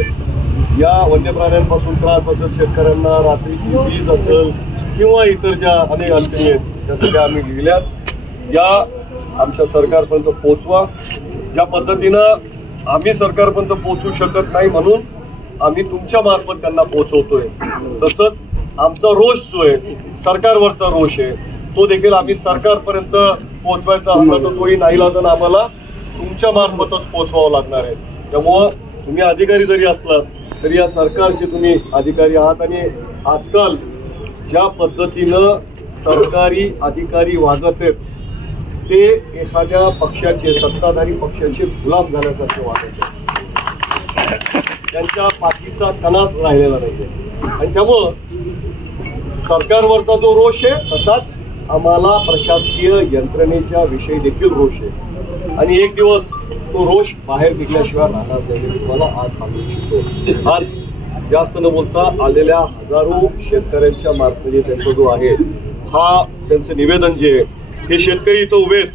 या वन्य प्राण्यांपासून त्रास असेल शेतकऱ्यांना, रात्रीची वीज असेल किंवा इतर ज्या अनेक अडचणी आहेत त्या सगळ्या आम्ही लिहिल्यात. या आमच्या सरकारपर्यंत पोहोचवा. ज्या पद्धतीनं आम्ही सरकारपर्यंत पोहोचू शकत नाही म्हणून आम्ही तुमच्या मार्फत त्यांना पोहोचवतोय, तसंच आमचा रोष जो आहे सरकारवरचा रोष आहे तो देखील आम्ही सरकारपर्यंत पोहोचवायचा असला तर तोही नाईलाजानं आम्हाला तुमच्या मार्फतच पोहोचवावं लागणार आहे. त्यामुळं तुम्ही अधिकारी जरी असलात तरी या सरकारचे तुम्ही अधिकारी आहात आणि आजकाल ज्या पद्धतीनं सरकारी अधिकारी वागत आहेत ते एखाद्या पक्षाचे सत्ताधारी पक्षाचे गुलाम झाल्यासारखे वागत आहेत. त्यांच्या पाठीचा कणाच राहिलेला नाही आणि त्यामुळं सरकारवरचा जो रोष आहे तसाच आम्हाला प्रशासकीय यंत्रणेच्या विषयी देखील रोष आहे आणि एक दिवस तो रोष बाहेर निघल्याशिवाय राहणार नाही तुम्हाला आज सांगू इच्छितो. आज जास्त न बोलता आलेल्या हजारो शेतकऱ्यांच्या मार्फत त्यांचा जो आहे हा त्यांचं निवेदन जे आहे हे शेतकरी इथं उभेच.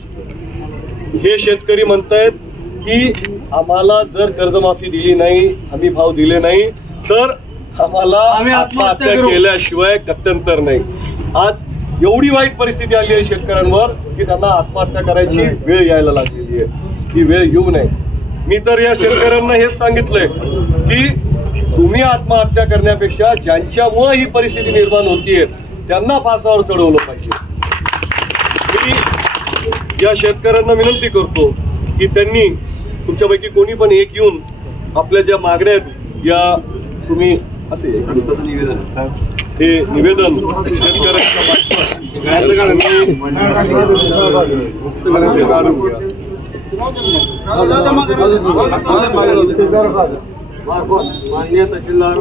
हे शेतकरी म्हणतायत की आम्हाला जर कर्जमाफी दिली नाही, हमी भाव दिले नाही तर आम्हाला आत्महत्या केल्याशिवाय गत्यंतर नाही. आज एवढी वाईट परिस्थिती आली आहे शेतकऱ्यांवर की त्यांना आत्महत्या करायची वेळ यायला लागलेली आहे. ही वेळ येऊ नये. मी तर या शेतकऱ्यांना हेच सांगितलंय की तुम्ही आत्महत्या करण्यापेक्षा ज्यांच्यामुळे ही परिस्थिती निर्माण होतीये त्यांना फासावर चढवलं पाहिजे. मी या शेतकऱ्यांना विनंती करतो की त्यांनी तुमच्यापैकी कोणी पण एक येऊन आपल्या ज्या मागण्या आहेत या तुम्ही असे निवेदन हे निवेदन शेतकऱ्यांच्या माननीय तहसीलदार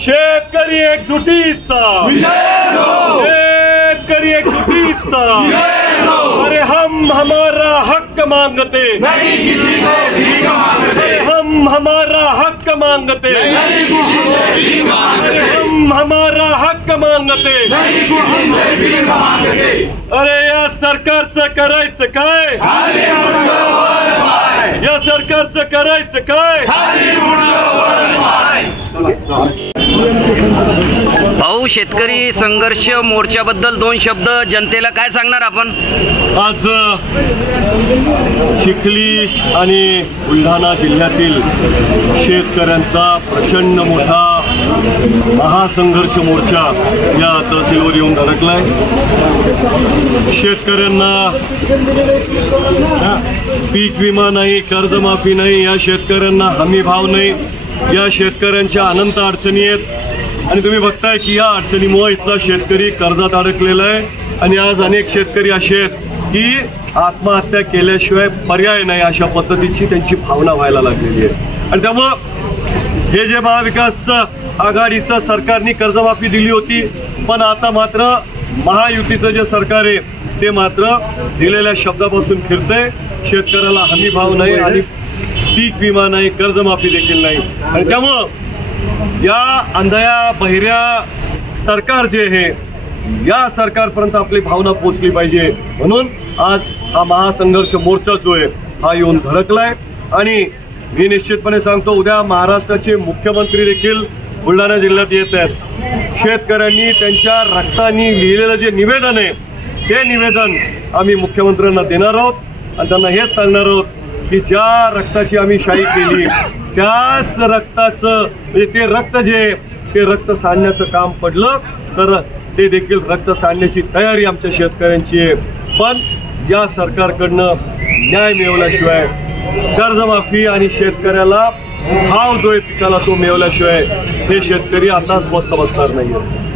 शेतकरी एकजुटीचा, शेतकरी एकजुटीचा. अरे हम हमारा हक मांगते नहीं किसी से भीख मांगते, हम हमारा हक मांगते नहीं किसी से भीख मांगते, हम हमारा हक मांगते नहीं किसी से भीख मांगते. अरे या सरकारचं करायचं काय? या सरकारचं करायचं काय? भाऊ, शेतकरी संघर्ष मोर्चाबद्दल 2 शब्द जनतेला काय सांगणार आपण? आज चिखली आणि बुलढाणा जिल्ह्यातील शेतकऱ्यांचा प्रचंड मोठा महासंघर्ष मोर्चा या तहसीलवर येऊन धडकलाय. शेतकऱ्यांना पीक विमा नाही, कर्जमाफी नाही, या शेतकऱ्यांना हमी भाव नाही, या शेतकऱ्यांच्या अनंत अडचणी आहेत आणि तुम्ही बघताय की या अडचणीमुळे इथला शेतकरी कर्जात अडकलेला आहे आणि आज अनेक शेतकरी असे आहेत की आत्महत्या केल्याशिवाय पर्याय नाही अशा पद्धतीची त्यांची भावना व्हायला लागलेली आहे. आणि त्यामुळं हे जे महाविकास आघाडीचं सरकारने कर्जमाफी दिली होती पण आता मात्र महायुतीचं जे सरकार आहे ते मात्र दिलेल्या शब्दापासून फिरतंय. शेतकऱ्याला हमी भाव नाही आणि पीक विमा नाही, कर्जमाफी देखील नाही. आणि त्यामुळं या अंधाया बहिऱ्या सरकार जे आहे या सरकारपर्यंत आपली भावना पोहोचली पाहिजे, म्हणून आज हा महासंघर्ष मोर्चा जो आहे हा येऊन धडकलाय. आणि मी निश्चितपणे सांगतो, उद्या महाराष्ट्राचे मुख्यमंत्री देखील बुलढाणा जिल्ह्यात येत आहेत. शेतकऱ्यांनी त्यांच्या रक्तानी लिहिलेलं जे निवेदन आहे ते निवेदन आम्ही मुख्यमंत्र्यांना देणार आहोत आणि त्यांना हेच सांगणार आहोत की ज्या रक्ताची आम्ही शाही केली त्याच रक्ताचं म्हणजे ते रक्त जे ते रक्त सांडण्याचं काम पडलं तर ते देखील रक्त सांडण्याची तयारी आमच्या शेतकऱ्यांची आहे. पण या सरकारकडनं न्याय मिळवल्याशिवाय, कर्जमाफी आणि शेतकऱ्याला भाव जो आहे पिकाला तो मिळवल्याशिवाय हे शेतकरी आता स्वस्त बसणार नाहीये.